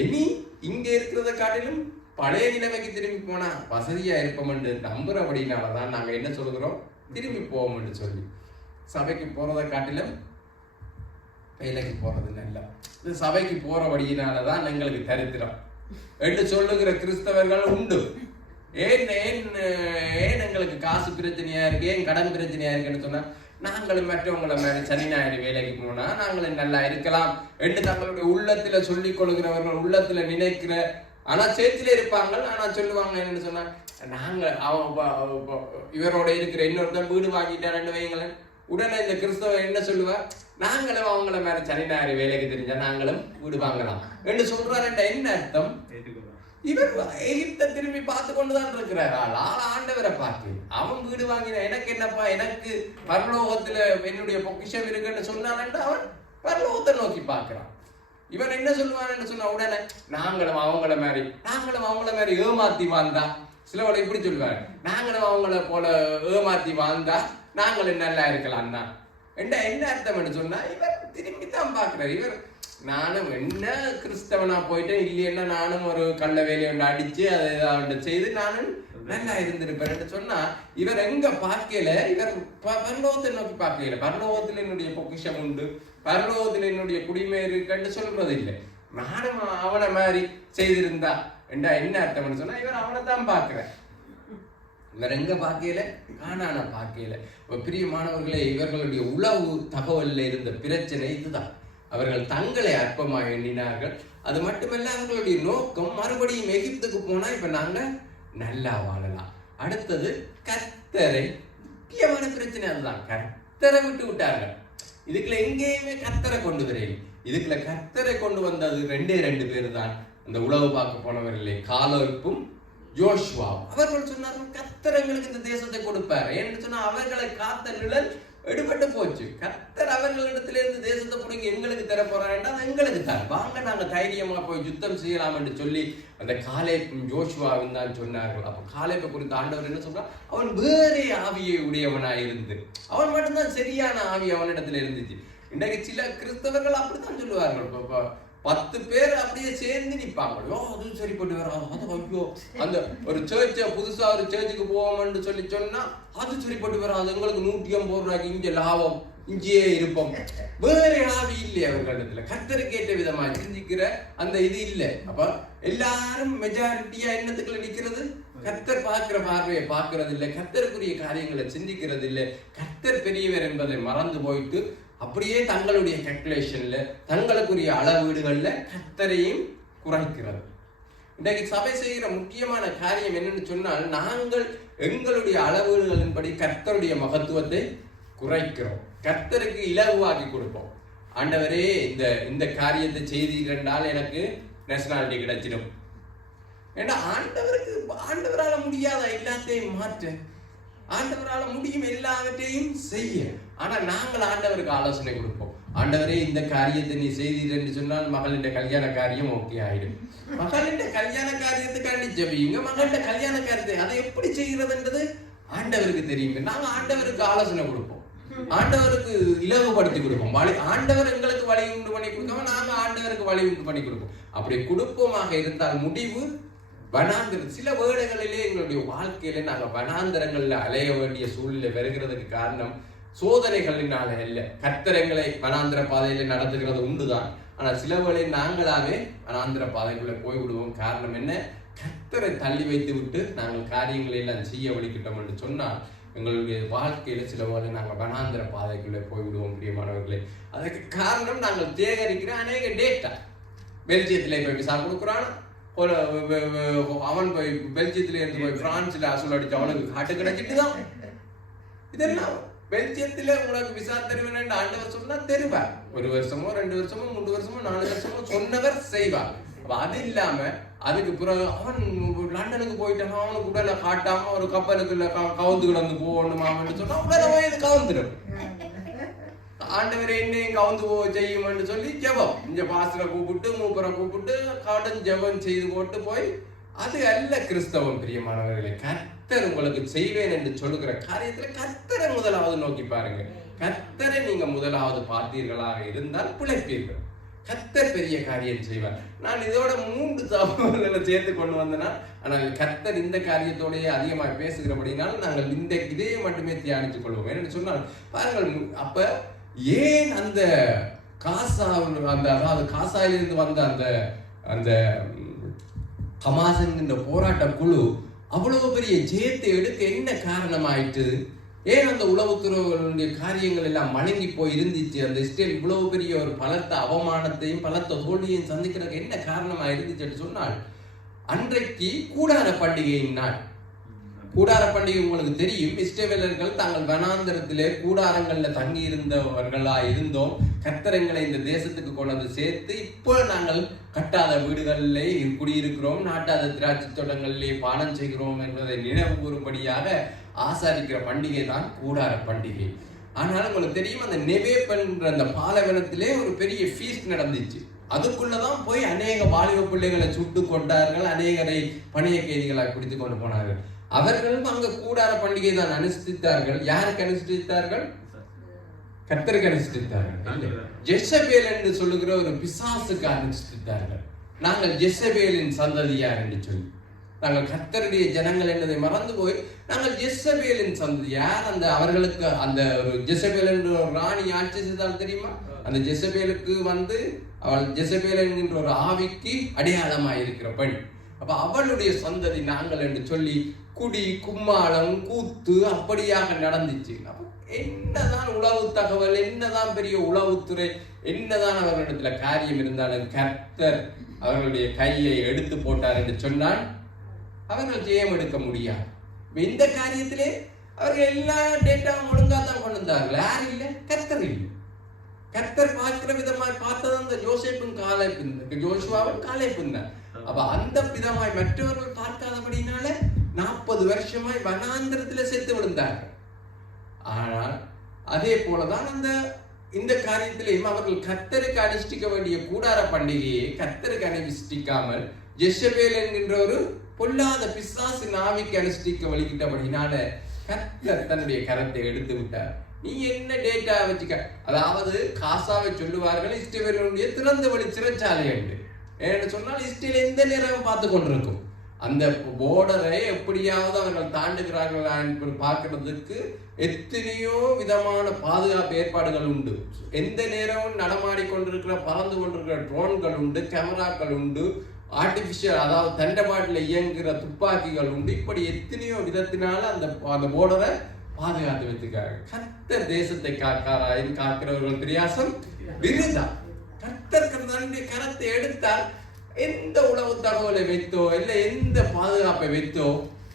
இனி இங்க இருக்கிறத காட்டிலும் பழைய நிலைமைக்கு திரும்பி போனா வசதியா இருப்போம் என்று நம்புறபடினாலதான் நாங்க என்ன சொல்கிறோம், திரும்பி போவோம் என்று சொல்லி. சபைக்கு போறதை காட்டிலும் வேலைக்கு போறது நல்ல. சபைக்கு போறபடியினாலதான் எங்களுக்கு தரித்திரம் என்று சொல்லுகிற கிறிஸ்தவர்கள் உண்டு. ஏன் எங்களுக்கு காசு பிரச்சனையா இருக்கு, ஏன் கடன் பிரச்சனையா இருக்குன்னு சொன்னா, நாங்களும் மற்றவங்களை மாதிரி சனி ஞாயிறு வேலைக்கு போனா நாங்களும் நல்லா இருக்கலாம் என்று தங்களுடைய உள்ளத்துல சொல்லிக் கொள்கிறவர்கள், உள்ளத்துல நினைக்கிற, ஆனா சேர்த்துல இருப்பாங்க. ஆனா சொல்லுவாங்க என்னன்னு சொன்னா, நாங்க இவரோட இருக்கிற இன்னொருத்தன் வீடு வாங்கிட்டாரு வைங்களேன், உடனே இந்த கிறிஸ்தவ என்ன சொல்லுவா, நாங்களும் அவங்கள மேல சனி ஞாயிறு வேலைக்கு தெரிஞ்சா நாங்களும் வீடு வாங்கலாம் என்று சொல்றாரு. என்ன அர்த்தம், இவர் எகிப்தை திரும்பி பார்த்து கொண்டுதான் இருக்கிறார். ஆண்டவரை பார்த்து அவன் வீடு வாங்கின எனக்கு என்னப்பா, எனக்கு பரலோகத்துல என்னுடைய பொக்கிஷம் இருக்குன்னு சொன்னான். அவன் பரலோகத்தை நோக்கி பார்க்கிறான். இவன் என்ன சொல்லுவான்னு சொன்ன உடனே நாங்களும் அவங்கள மாதிரி ஏமாத்தி வாழ்ந்தா, சிலவளை இப்படி சொல்லுவாங்க, நாங்களும் அவங்கள போல ஏமாத்தி வாழ்ந்தா நாங்களும் நல்லா இருக்கலாம் தான். என்ன அர்த்தம் சொன்னா, இவர் திரும்பி தான் பார்க்கிறார். இவர் நானும் என்ன கிறிஸ்தவனா போயிட்டேன், இல்லைன்னா நானும் ஒரு கள்ள வேலையை ஒன்று அடிச்சு அதை செய்து நானும் நல்லா இருந்திருப்பேன் சொன்னா, இவர் எங்க பார்க்கல, இவர் பரலோகத்தை நோக்கி பார்க்கல. பரலோகத்துல என்னுடைய பொக்கிஷம் உண்டு, பரலோகத்துல என்னுடைய குடிமை இருக்குன்னு சொல்றது இல்லை. நானும் அவனை மாதிரி செய்திருந்தா என்ன அர்த்தம்னு சொன்னா, இவர் அவனை தான் பார்க்கிறேன். இவர் எங்க பார்க்கல, காணான பார்க்கல. பிரியமானவர்களே, இவர்களுடைய உளவு தகவல்ல இருந்த பிரச்சனை இதுதான். அவர்கள் தங்களை அற்பமாக எண்ணினார்கள். அது மட்டுமல்ல, அவர்களுடைய நோக்கம் மறுபடியும் எகிப்துக்கு போனா இப்ப நாங்க நல்லா வாழலாம். அடுத்தது கர்த்தரை, முக்கியமான பிரச்சனை அதுதான், கர்த்தரை விட்டு விட்டார்கள். இதுக்குள்ள எங்கேயுமே கர்த்தரை கொண்டு வரையில. இதுக்குள்ள கர்த்தரை கொண்டு வந்தது ரெண்டு பேர் தான். அந்த உளவு பார்க்க போனவர்களே, காலேபும் யோசுவாவும். அவர்கள் சொன்னார்கள், கர்த்தர் எங்களுக்கு இந்த தேசத்தை கொடுப்பார். ஏன்னு சொன்னா அவர்களை காத்த நிழல் எடுபட்டு போச்சு. கர்த்தர் அவர்களிடத்திலிருந்து தேசத்தை பிடிங்க எங்களுக்கு தர போறாருன்னா எங்களுக்கு தான், வாங்க நாங்க தைரியமா போய் யுத்தம் செய்யலாம் என்று சொல்லி அந்த காலேபும் யோசுவாவும் தான் சொன்னார்கள். அப்ப காலேபை குறித்து ஆண்டவர் என்ன சொல்றா, அவன் வேறே ஆவியை உடையவனாய் இருந்து, அவன் மட்டும்தான் சரியான ஆவி அவனிடத்துல இருந்துச்சு. இன்றைக்கு சில கிறிஸ்தவர்கள் அப்படித்தான் சொல்லுவார்கள். 10 பேர் அப்படியே சேர்ந்து நிற்பாங்க. அது சரிப்பட்டு வராது, அது ஐயோ, அந்த ஒரு சேர்ச்சை புதுசா ஒரு சேர்ச்சுக்கு போவோம்னு சொல்லி சொன்னா அது சரிப்பட்டு வராது, எங்களுக்கு 150 ரூபாய்க்கு இங்க லாபம், இங்கேயே இருப்போம். வேற ஆவி இல்லை அவர்களிடத்துல, கர்த்தருக்கு ஏற்ற விதமா சிந்திக்கிற அந்த இது இல்லை. அப்ப எல்லாரும் மெஜாரிட்டியா என்னத்துக்குள்ள நிக்கிறது, கர்த்தர் பார்க்கிற பார்வையை பார்க்கறது இல்லை, கர்த்தருக்குரிய காரியங்களை சிந்திக்கிறது இல்லை, கர்த்தர் பெரியவர் என்பதை மறந்து போயிட்டு அப்படியே தங்களுடைய கால்குலேஷன்ல தங்களுக்குரிய அளவீடுகள்ல கர்த்தரையும் குறைக்கிறது. இன்றைக்கு சபை செய்கிற முக்கியமான காரியம் என்னன்னு சொன்னால், நாங்கள் எங்களுடைய அளவீடுகளின்படி கர்த்தருடைய மகத்துவத்தை குறைக்கிறோம், கர்த்தருக்கு இலகுவாக்கி கொடுப்போம். ஆண்டவரே இந்த காரியத்தை செய்தீர்கள் எனக்கு நேஷனாலிட்டி கிடைச்சிடும். ஏன்னா ஆண்டவரால முடியாத எல்லாத்தையும் மாற்ற, ஆண்டவரால முடியும் எல்லாவற்றையும் செய்ய. ஆனா நாங்கள் ஆண்டவருக்கு ஆலோசனை கொடுப்போம். ஆண்டவரே இந்த காரியத்தை நீ செய்தீர் என்று சொன்னால் மகளின் கல்யாண காரியம் ஓகே ஆயிடும். மகளின் கல்யாண காரியத்துக்காண்டி ஜெபியுங்க. மகளின் கல்யாண காரியத்தை அதை எப்படி செய்கிறதுன்றது ஆண்டவருக்கு தெரியுங்க. நாங்க ஆண்டவருக்கு ஆலோசனை கொடுப்போம், ஆண்டவருக்கு இலகுபடுத்தி கொடுப்போம். ஆண்டவர் எங்களுக்கு வழி உண்டு பண்ணி கொடுக்காம நாங்க ஆண்டவருக்கு வழி உண்டு பண்ணி கொடுப்போம். அப்படி குடும்பமாக இருந்தால் முடிவு வனாந்திரம். சில வேளைகளிலே எங்களுடைய வாழ்க்கையில நாங்க வனாந்திரங்கள்ல அலைய வேண்டிய சூழ்நிலை வருகிறதுக்கு காரணம் சோதனைகளினால அல்ல. கர்த்தரங்களை வனாந்திர பாதையில நடத்துகிறது உண்டுதான். ஆனா சில வேளை நாங்களாவே வனாந்திர பாதைக்குள்ள போய்விடுவோம். காரணம் என்ன, கர்த்தரை தள்ளி வைத்து விட்டு நாங்கள் காரியங்களை எல்லாம் செய்ய வலிக்கிட்டோம் என்று சொன்னால் எங்களுடைய வாழ்க்கையில சில வேளை நாங்கள் வனாந்திர பாதைக்குள்ளே போய்விடுவோம். பிரியமானவர்களே, அதுக்கு காரணம் நாங்கள் சேகரிக்கிற அநேக டேட்டா. பெல்ஜியத்துல இப்ப விசா கொடுக்குறான், அவன் போய் பெல்ஜியத்துல இருந்து போய் பிரான்ஸ்ல அசூல் அடிச்சு அவனுக்கு காட்டு கிடைச்சிட்டுதான். இதெல்லாம் பெல்ஜியத்துல உங்களுக்கு விசா தருவேன் ஆண்டவர் சொன்னா தருவார். 1 வருஷமோ 2 வருஷமோ 3 வருஷமோ 4 வருஷமோ சொன்னவர் செய்வார். அது இல்லாம அதுக்கு பிறகு அவன் லண்டனுக்கு போயிட்டான், அவனுக்கு உடனே காட்டாம ஒரு கப்பலுக்குள்ள கவுந்து கிடந்து போகணுமான்னு சொன்னா உடனே வயது கவுந்துடும். ஆண்டவரை என்னையும் கவுந்து செய்யும்னு சொல்லி ஜெபம், இந்த பாஸ்டரை கூப்பிட்டு மூப்பரை கூப்பிட்டு கடன் ஜெபம் செய்து போட்டு போய், அது அல்ல கிறிஸ்தவம். பிரியமானவர்களே, கர்த்தர் உங்களுக்கு செய்வேன் என்று சொல்லுகிற காரியத்துல கர்த்தரை முதலாவது நோக்கி பாருங்க. கர்த்தரை நீங்க முதலாவது பார்த்தீர்களாக இருந்தால் பிழைப்பீர்கள். கர்த்தர் பெரிய காரியம் செய்வார். நான் இதோட 3 தகவல்களை சேர்த்து கொண்டு வந்தேன்னா, ஆனால் கர்த்தர் இந்த காரியத்தோடய அதிகமாக பேசுகிறபடினால் நாங்கள் இந்த இதையே மட்டுமே தியானித்துக் கொள்வோம். என்னன்னு சொன்னால் பாருங்கள், அப்ப ஏன் அந்த அதாவது காசாயிலிருந்து வந்த அந்த ஹமாஸ் என்கின்ற போராட்ட குழு அவ்வளவு பெரிய ஜெயத்தை எடுக்க என்ன காரணமாயிட்டு? ஏன் அந்த உளவுத்துறைகளுடைய காரியங்கள் எல்லாம் மணங்கி போய் இருந்துச்சு? அந்த இஸ்ரேல் இவ்வளவு பெரிய ஒரு பலத்த அவமானத்தையும் பலத்த தோல்வியையும் சந்திக்கிறதுக்கு என்ன காரணமா இருந்துச்சுன்னு சொன்னால், அன்றைக்கு கூடார பண்டிகையின் நாள். கூடார பண்டிகை உங்களுக்கு தெரியும். இஸ்ரவேலர்கள் தாங்கள் வனாந்தரத்திலே கூடாரங்கள்ல தங்கி இருந்தவர்களா இருந்தோம். கர்த்தரங்களை இந்த தேசத்துக்கு கொண்டு வந்து சேர்த்து இப்போ நாங்கள் கட்டாத வீடுகளிலே குடியிருக்கிறோம், நாட்டாத திராட்சை தோட்டங்களிலே பானம் செய்கிறோம் என்பதை நினைவு கூறும்படியாக ஆசாரிக்கிற பண்டிகை தான் கூடார பண்டிகை. ஆனால் உங்களுக்கு தெரியும், அந்த நெவேப்பென்ற அந்த பாலைவனத்திலே ஒரு பெரிய ஃபீஸ்ட் நடந்துச்சு. அதுக்குள்ளதான் போய் அநேக வாலிப பிள்ளைகளை சுட்டு கொண்டார்கள், அநேகரை பணிய கைதிகளாக பிடித்து கொண்டு போனார்கள். அவர்களும் அங்க கூடார பண்டிகை தான் அனுஷ்டித்தார்கள். யாருக்கு அனுஷ்டித்தார்கள்? கர்த்தருக்கு அனுஷ்டித்தார்கள். ஜெசபேல் என்று சொல்லுகிற ஒரு பிசாசுக்கு அனுஷ்டித்தார்கள். நாங்கள் ஜெசபேலின் சந்ததியார் என்று சொல்லி நாங்கள் கர்த்தருடைய ஜனங்கள் என்பதை மறந்து போய் நாங்கள் ஜெசபேலின் சந்ததியார். அந்த அவர்களுக்கு அந்த ஒரு ஜெசபேல் என்ற ஒரு ராணி ஆட்சி செய்தால் தெரியுமா? அந்த ஜெசபேலுக்கு அவள் ஜெசபேல் என்கின்ற ஒரு ஆவிக்கு அடையாளமாய் இருக்கிற பெண். அப்ப அவளுடைய சந்ததி நாங்கள் என்று சொல்லி குடி கும்மாளம் கூத்து அப்படியாக நடந்துச்சு. அப்ப என்னதான் உளவு தகவல், என்னதான் பெரிய உளவுத்துறை, என்னதான் அவர்களிடத்துல காரியம் இருந்தாலும் கர்த்தர் அவர்களுடைய கையை எடுத்து போட்டார் என்று சொன்னால் அவர்கள் ஜெயம் எடுக்க முடியாது. இந்த காரியத்திலே அவர்கள் எல்லா டேட்டாவும் ஒழுங்கா தான் கொண்டு வந்தார்கள். யாரும் இல்லை, கர்த்தர் இல்லை. கர்த்தர் பார்க்கிற விதமாய் பார்த்தது அந்த யோசேப்பும் ஜோஷுவாவும் காலேப்பும் தான். அப்ப அந்த விதமாய் மற்றவர்கள் பார்க்காதபடினால 40 வருஷமாய் வனாந்திரத்துல செத்து விழுந்தார்கள். ஆனால் அதே போலதான் இந்த காரியத்திலையும் அவர்கள் கர்த்தருக்கு அனுஷ்டிக்க வேண்டிய கூடார பண்டிகையை கர்த்தருக்கு அனுஷ்டிக்காமல் ஜெசபேல் என்கின்ற ஒரு பொல்லாத பிசாசு நாவிக்கு அனுஷ்டிக்க வழிகிட்டபடினால கர்த்தர் தன்னுடைய கரத்தை எடுத்து விட்டார். நீ என்ன டேட்டா வச்சுக்க, அதாவது காசாவை சொல்லுவார்கள் இஸ்ரவேலுடைய திறந்த வழி சிறைச்சாலை என்று. ஏன்னு சொன்னால் இஸ்ரேல் எந்த நேரம் பார்த்து கொண்டிருக்கும். அந்த போர்டரை எப்படியாவது அவர்கள் தாண்டுகிறார்களா என்று பார்க்கறதுக்கு எத்தனையோ விதமான பாதுகாப்பு ஏற்பாடுகள் உண்டு. எந்த நேரமும் நடமாடி கொண்டிருக்கிற பறந்து கொண்டிருக்கிற ட்ரோன்கள் உண்டு, கேமராக்கள் உண்டு, ஆர்டிபிஷியல் அதாவது தண்டபாட்டில் இயங்குகிற துப்பாக்கிகள் உண்டு. இப்படி எத்தனையோ விதத்தினால அந்த போர்டரை பாதுகாத்து வைத்துக்காங்க. கர்த்தர் தேசத்தை காக்கிறவர்கள் பிரயாசம் விருதா. கர்த்தர் தன்னுடைய கரத்தை எடுத்தால் எந்த உளவு தகவலை வைத்தோ இல்லை எந்த பாதுகாப்பை வைத்தோ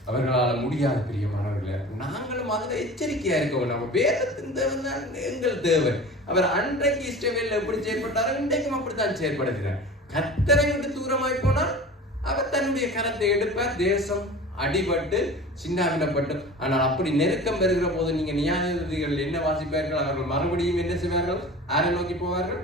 அவர்களால் முடியாத பிரியமானவர்களே. நாங்களும் அதில் எச்சரிக்கையா இருக்கோம். நம்ம வேதத்தின் தேவன் தான் எங்கள் தேவன். அவர் அன்றைக்கு இஸ்ரவேலில் எப்படி செயற்பட்டாரோ இன்றைக்கும் அப்படித்தான் செயற்படுகிறார். கர்த்தரை விட்டு தூரமாய் போனால் அவர் தன்னுடைய கரத்தை எடுப்பார். தேசம் அடிபட்டு சின்னாவினப்பட்டு. ஆனால் அப்படி நெருக்கம் பெறுகிற போது நீங்க நியாயாதிபதிகள் என்ன வாசிப்பார்கள்? அவர்கள் மறுபடியும் என்ன செய்வார்கள்? யாரை நோக்கி போவார்கள்?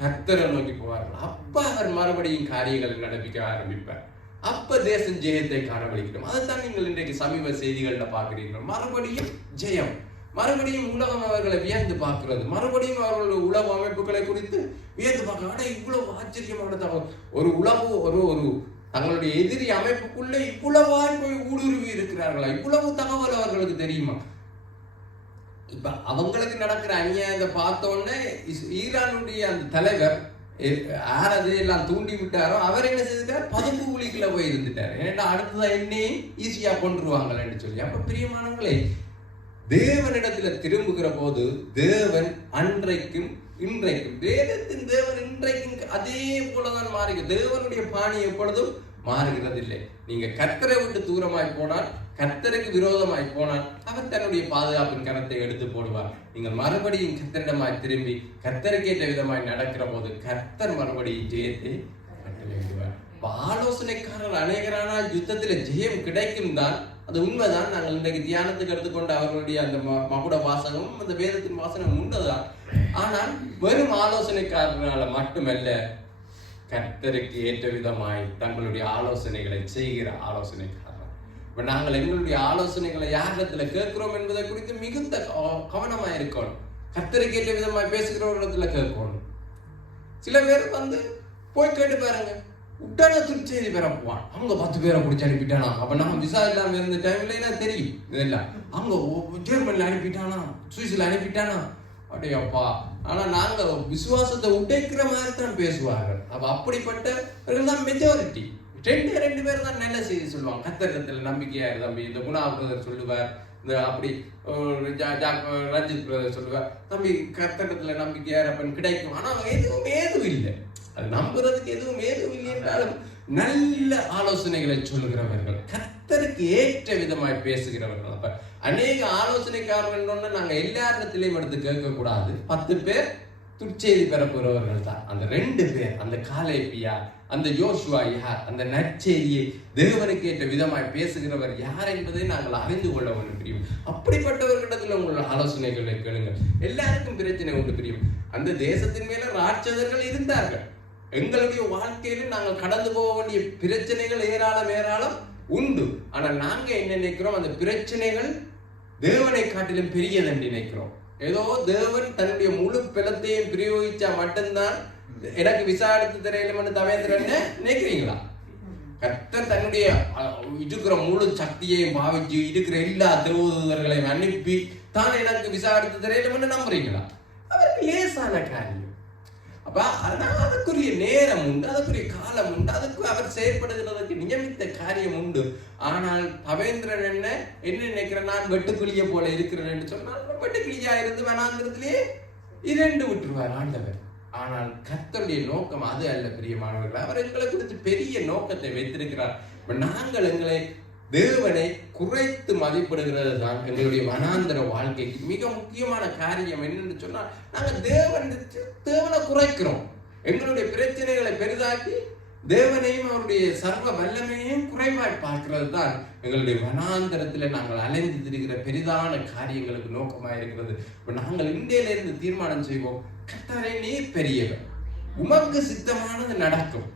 கர்த்தரை நோக்கி போவார்கள். அப்ப அவர் மறுபடியும் காரியங்களை நடப்பிக்க ஆரம்பிப்பார். அப்ப தேசம் ஜெயத்தை காணப்படுகிறோம். அதைத்தான் நீங்கள் இன்றைக்கு சமீப செய்திகள்ல பாக்குறீர்கள். மறுபடியும் ஜெயம், மறுபடியும் உலகம் அவர்களை வியந்து பார்க்கிறது, மறுபடியும் அவர்களுடைய உளவு அமைப்புகளை குறித்து வியந்து பார்க்க. இவ்வளவு ஆச்சரியமான தகவல். ஒரு உளவு ஒரு தங்களுடைய எதிரி அமைப்புக்குள்ளே இவ்வளவாய் போய் ஊடுருவி இருக்கிறார்களா? இவ்வளவு தகவல் அவர்களுக்கு தெரியுமா? இப்ப அவங்களுக்கு நடக்கிற அநியாயத்தை பார்த்தோன்னே ஈரானுடைய அந்த தலைவர் யார் அதையெல்லாம் தூண்டி விட்டாரோ அவர் என்ன செய்தார்? பதுப்பு குழிக்குள்ள போய் இருந்துட்டார். ஏன்னா அடுத்ததான் என்னையும் ஈஸியா கொண்டுருவாங்கன்னு சொல்லி. அப்ப பிரியமானவங்களே, தேவனிடத்துல திரும்புகிற போது தேவன் அன்றைக்கும் இன்றைக்கும் வேதத்தின் தேவன் இன்றைக்கும் அதே போலதான் மாறுகிறது. தேவனுடைய பாணி எப்பொழுதும் மாறுகிறதில்லை. நீங்க கர்த்தரை விட்டு தூரமாய் போனால், கர்த்தருக்கு விரோதமாய் போனால் அவர் தன்னுடைய பாதுகாப்பின் கரத்தை எடுத்து போடுவார். நீங்கள் மறுபடியும் கர்த்தரிடமாய் திரும்பி கர்த்தருக்கேற்ற விதமாய் நடக்கிற போது கர்த்தர் மறுபடியும் ஜெயத்தை கட்டளையிடுவார். ஆலோசனைக்காரர் அநேகரானால் யுத்தத்தில் ஜெயம் கிடைக்கும் தான், அது உண்மைதான். நாங்கள் இன்றைக்கு தியானத்துக்கு எடுத்துக்கொண்டு அவர்களுடைய அந்த மகுட வாசகமும் அந்த வேதத்தின் வாசகம் உண்மைதான். ஆனால் வெறும் ஆலோசனைக்காரனால மட்டுமல்ல, கர்த்தருக்கு ஏற்ற விதமாய் தங்களுடைய ஆலோசனைகளை செய்கிற ஆலோசனைக்காரர். இப்ப நாங்கள் எங்களுடைய ஆலோசனைகளை யாரிடத்துல கேட்கிறோம் என்பதை குறித்து மிகுந்த கவனமாய் இருக்கணும். கர்த்தருக்கு ஏற்ற விதமாய் பேசுகிறவர்களிடத்துல கேட்கணும். சில பேர் போய் கேட்டு பாருங்க, உடனே துர்ச்செய்தி பெறப்புவான். அவங்க 10 பேரை பிடிச்சி அனுப்பிட்டானா, அப்ப நம்ம விசா இல்லாம இருந்த டைம்ல தெரியும் இதெல்லாம். அவங்க ஜெர்மன்ல அனுப்பிட்டானா, சுவிஸ்ல அனுப்பிட்டானா, அப்படியாப்பா. ஆனா நாங்க விசுவாசத்தை உடைக்கிற மாதிரி தான் பேசுவார்கள். அப்ப அப்படிப்பட்டவர்கள் தான் மெஜாரிட்டி. 2 பேர் தான் நல்ல செய்தி சொல்லுவாங்க. கர்த்தரிடத்துல நம்பிக்கையா இரு தம்பி. இந்த குணா பிரதர் சொல்லுவார், இந்த அப்படி ரஞ்சித் பிரதர் சொல்லுவார், தம்பி கர்த்தரிடத்துல நம்பிக்கையா இருப்பன் கிடைக்கும். ஆனா எதுவும் இல்லை, அது நம்புறதுக்கு எதுவும் இல்லை என்றாலும் நல்ல ஆலோசனைகளை சொல்லுகிறவர்கள், கர்த்தருக்கு ஏற்ற விதமாய் பேசுகிறவர்கள். அப்ப அநேக ஆலோசனைக்காரர்கள் நாங்க எல்லாரிடத்திலையும் எடுத்து கேட்க கூடாது. 10 பேர் துர்ச்செய்தி பெறப்போறவர்கள் தான். அந்த 2 பேர், அந்த காலேபியா, அந்த யோசுவா யார், அந்த நற்செய்தியை தேவனுக்கு ஏற்ற விதமாய் பேசுகிறவர் யார் என்பதை நாங்கள் அறிந்து கொள்ள வேண்டும் பிரியும். அப்படிப்பட்டவர்களிடத்தில் உங்களோட ஆலோசனைகளை கேளுங்கள். எல்லாருக்கும் பிரச்சனை உண்டு பிரியும். அந்த தேசத்தின் மேல ராட்சதர்கள் இருந்தார்கள். எங்களுடைய வாழ்க்கையில நாங்கள் கடந்து போக வேண்டிய பிரச்சனைகள் ஏராளம் உண்டு. ஆனா நாங்க என்ன நினைக்கிறோம், அந்த பிரச்சனைகள் தேவனை காட்டிலும் பெரியதென்று நினைக்கிறோம். ஏதோ தேவன் தன்னுடைய முழு பலத்தையும் பிரயோகிச்சா மட்டும்தான் எனக்கு விசா எடுத்து தெரியலன்னு தவேந்திரன் நினைக்கிறீங்களா? கர்த்தர் தன்னுடைய இருக்கிற முழு சக்தியையும் பாவிச்சு இருக்கிற எல்லா திருவுதர்களையும் அனுப்பி தான் எனக்கு விசா எடுத்து தெரியலன்னு நம்புறீங்களா? அவருக்கு லேசான காரியம். அப்ப அதனால அதுக்குரிய நேரம் உண்டு, அதுக்குரிய காலம் உண்டு, அதுக்கு அவர் செயற்படுகிறதுக்கு நியமித்த காரியம் உண்டு. ஆனால் பவேந்திரன் என்ன நினைக்கிறேன், நான் வெட்டுக்கிளிய போல இருக்கிறேன் என்று சொன்னால் வெட்டுக்கிளியா இருந்து வனாந்திரத்திலேயே 2 விட்டுருவார் ஆண்டவர். ஆனால் கர்த்தருடைய நோக்கம் அது அல்ல பிரியமானவர்கள். அவர் எங்களை குறித்து பெரிய நோக்கத்தை வைத்திருக்கிறார். நாங்கள் எங்களை தேவனை குறைத்து மதிப்பிடுகிறது தான் எங்களுடைய வனாந்திர வாழ்க்கைக்கு மிக முக்கியமான காரியம். என்னன்னு சொன்னா, நாங்கள் தேவனை குறைக்கிறோம். எங்களுடைய பிரச்சனைகளை பெரிதாக்கி தேவனையும் அவருடைய சர்வ வல்லமையையும் குறைவாய் பார்க்கிறது தான் எங்களுடைய வனாந்திரத்தில் நாங்கள் அலைந்து திரிகிற பெரிதான காரியங்களுக்கு நோக்கமாக இருக்கிறது. இப்போ நாங்கள் இந்தியில இருந்து தீர்மானம் செய்வோம், கர்த்தரே நீர் பெரியவர், உமக்கு சித்தமானது நடக்கும்.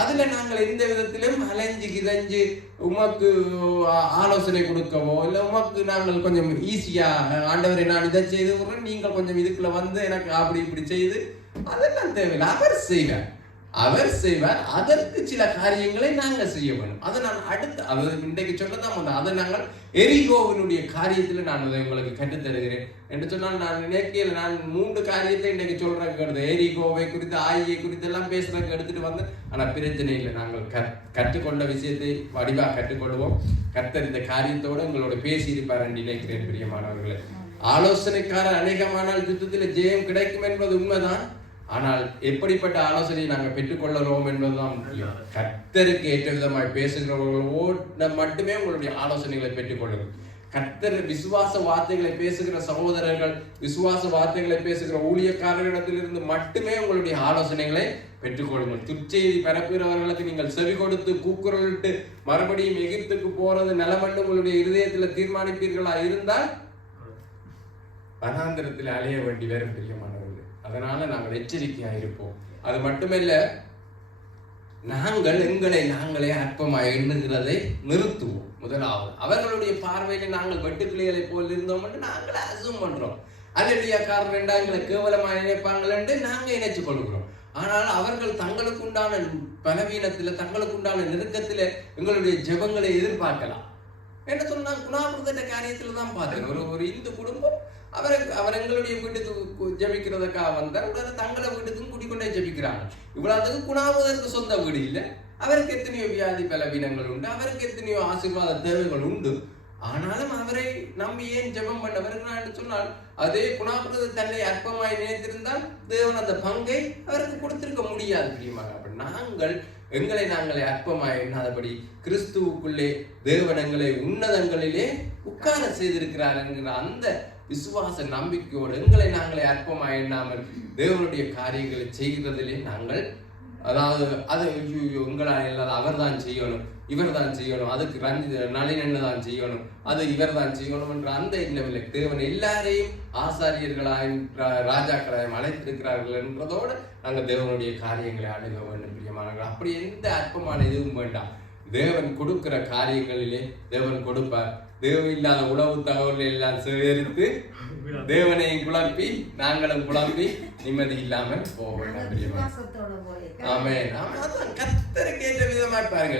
அதுல நாங்கள் எந்த விதத்திலும் அலைஞ்சு கிதஞ்சு உமக்கு ஆலோசனை கொடுக்கவோ இல்லை உமக்கு நாங்கள் கொஞ்சம் ஈஸியா ஆண்டவரை நான் இதை செய்து விடுறேன், நீங்கள் கொஞ்சம் இதுக்குள்ள எனக்கு அப்படி இப்படி செய்து அதெல்லாம் தேவையில்லை. அவர் செய்வார். அதற்கு சில காரியங்களை நாங்கள் செய்ய வேண்டும். அதை நான் அடுத்து இன்றைக்கு சொல்லதான் அதை நாங்கள் எரிகோவினுடைய காரியத்தில் நான் அதை உங்களுக்கு கற்றுத்தருகிறேன் என்று சொன்னால், நான் நினைக்கையில் நான் 3 காரியத்தை இன்றைக்கு சொல்றேன். எரிகோவை குறித்து ஆயியை குறித்து எல்லாம் பேசுறதுக்கு எடுத்துட்டு வந்தேன். ஆனா பிரச்சனை இல்லை, நாங்கள் கற்றுக்கொண்ட விஷயத்தை வடிவா கற்றுக்கொள்வோம். கர்த்தர் இந்த காரியத்தோடு உங்களோட பேசியிருப்பார் என்று நினைக்கிறேன். பிரியமானவர்களே, ஆலோசனைக்காரர் அநேகமானால் யுத்தத்தில் ஜெயம் கிடைக்கும் என்பது உண்மைதான். ஆனால் எப்படிப்பட்ட ஆலோசனையை நாங்கள் பெற்றுக்கொள்ளுறோம் என்பதுதான் முக்கியம். கர்த்தருக்கு ஏற்ற விதமாய் பேசுகிறவர்களோட மட்டுமே உங்களுடைய ஆலோசனைகளை பெற்றுக்கொள்ளுங்கள். கர்த்தர் விசுவாச வார்த்தைகளை பேசுகிற சகோதரர்கள், விசுவாச வார்த்தைகளை பேசுகிற ஊழியக்காரர்களிடத்திலிருந்து மட்டுமே உங்களுடைய ஆலோசனைகளை பெற்றுக்கொள்ளுங்கள். துர்ச்செய்தி பரப்புகிறவர்களுக்கு நீங்கள் செவி கொடுத்து கூக்குரலிட்டு மறுபடியும் எகிப்துக்கு போறது நலமண்டு உங்களுடைய இருதயத்தில் தீர்மானிப்பீர்களா இருந்தால் வனாந்திரத்தில் அலைய வேண்டி வரும் பிரியமானவர்கள். அதனால நாங்கள் எச்சரிக்கையா இருப்போம். அது மட்டுமல்ல, நாங்கள் எங்களை நாங்களே அற்பமாக எண்ணுகிறதை நிறுத்துவோம். முதலாவது, அவர்களுடைய பார்வையில நாங்கள் வெட்டுக்கிளிகளை போல் இருந்தோம் என்று நாங்களே அசூம் பண்றோம். அல்லடியாக்காரர் வேண்டாம் எங்களை கேவலமாக நினைப்பாங்கள் என்று நாங்கள் இணைச்சு கொள்கிறோம். ஆனால் அவர்கள் தங்களுக்கு உண்டான பலவீனத்துல, தங்களுக்கு உண்டான நெருக்கத்துல எங்களுடைய ஜெபங்களை எதிர்பார்க்கலாம். என்ன சொன்னா, குணாபிரத காரியத்துல தான் பார்த்தேன். ஒரு இந்து குடும்பம் அவர் எங்களுடைய வீட்டுக்கு ஜபிக்கிறதுக்காக வந்தார். தங்களை வீட்டுக்கும் கூட்டிக்கொண்டே ஜபிக்கிறாங்க. இவ்வளவுக்கு குணாமுதற்கு சொந்த வீடு இல்லை. அவருக்கு எத்தனையோ வியாதி பலவீனங்கள் உண்டு, அவருக்கு எத்தனையோ ஆசீர்வாத தேவைகள் உண்டு. ஆனாலும் அவரை நம்பி ஏன் ஜெபம் பண்ண வருகிறான் என்று சொன்னால், அதே குணாபிரத தன்னை அற்பமாய் நினைத்திருந்தால் தேவன் அந்த பங்கை அவருக்கு கொடுத்திருக்க முடியாது. பிரியமாக அப்ப நாங்கள் எங்களை நாங்களே அற்பமாய் எண்ணாதபடி கிறிஸ்துவுக்குள்ளே தேவன் எங்களை உன்னதங்களிலே உட்கார செய்திருக்கிறார் என்கிற அந்த விசுவாச நம்பிக்கையோடு எங்களை நாங்களே அற்பமாய் எண்ணாமல் தேவனுடைய காரியங்களை செய்கிறதிலே நாங்கள், அதாவது அது உங்களால் இல்லாத அவர் தான் செய்யணும், இவர் தான் செய்யணும், அதுக்கு நளினன்னு தான் செய்யணும், அது இவர் தான் செய்யணும் என்ற அந்த எண்ணமில்லை. தேவன் எல்லாரையும் ஆசாரியர்களாயும் ராஜாக்களாயும் அழைத்திருக்கிறார்கள் என்றதோடு நாங்கள் தேவனுடைய காரியங்களை அணுக வேண்டும். பிரியமானவர்கள், அப்படி எந்த அற்பமான இதுவும் வேண்டாம். தேவன் கொடுக்கிற காரியங்களிலே தேவன் கொடுப்பார். தேவையில்லாத உணவு தகவல்களை எல்லாம் சேகரித்து தேவனையும் குழப்பி நாங்களும் குழம்பி நிம்மதி இல்லாமல் போக வேண்டும். ஆமென். கர்த்தரை கேட்ட விதமா பாருங்க.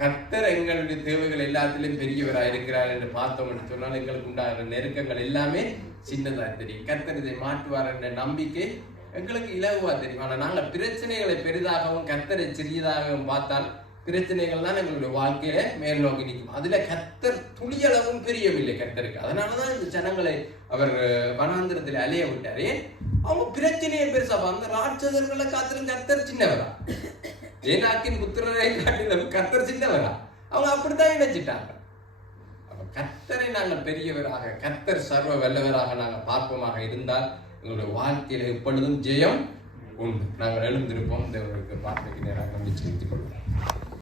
கர்த்தர் எங்களுடைய தேவைகள் எல்லாத்திலும் பெரியவராக இருக்கிறார் என்று பார்த்தோம் என்று சொன்னால் எங்களுக்கு உண்டாகிற நெருக்கங்கள் எல்லாமே சின்னதா தெரியும். கர்த்தர் இதை மாற்றுவார் என்ற நம்பிக்கை எங்களுக்கு இலகுவா தெரியும். ஆனால் நாங்கள் பிரச்சனைகளை பெரிதாகவும் கர்த்தரை சிறியதாகவும் பார்த்தால் பிரச்சனைகள் தான் எங்களுடைய வாழ்க்கையில மேல் நோக்கி நிற்கும். அதுல கர்த்தர் துளியளவும் பெரியவில்லை கர்த்தருக்கு. அதனாலதான் இந்த ஜனங்களை அவர் வனாந்திரத்தில் அலைய விட்டாரு. அவங்க பிரச்சனையை பெருசா அந்த ராட்சதர்களை காத்திரும் கர்த்தர் சின்னவரா, ஏனாக்கின் புத்திரரை காட்டிலும் கர்த்தர் சின்னவரா, அவங்க அப்படித்தான் நினைச்சிட்டாங்க. அப்ப கர்த்தரை நாங்கள் பெரியவராக, கர்த்தர் சர்வ வல்லவராக நாங்கள் பார்ப்போமாக இருந்தால் எங்களுடைய வாழ்க்கையில எப்பொழுதும் ஜெயம் உண்டு. நாங்கள் எழுந்திருப்போம். தேவனுக்கு பார்வைக்கு நேராக நம்பிக்கை செலுத்திக் கொள்வோம்.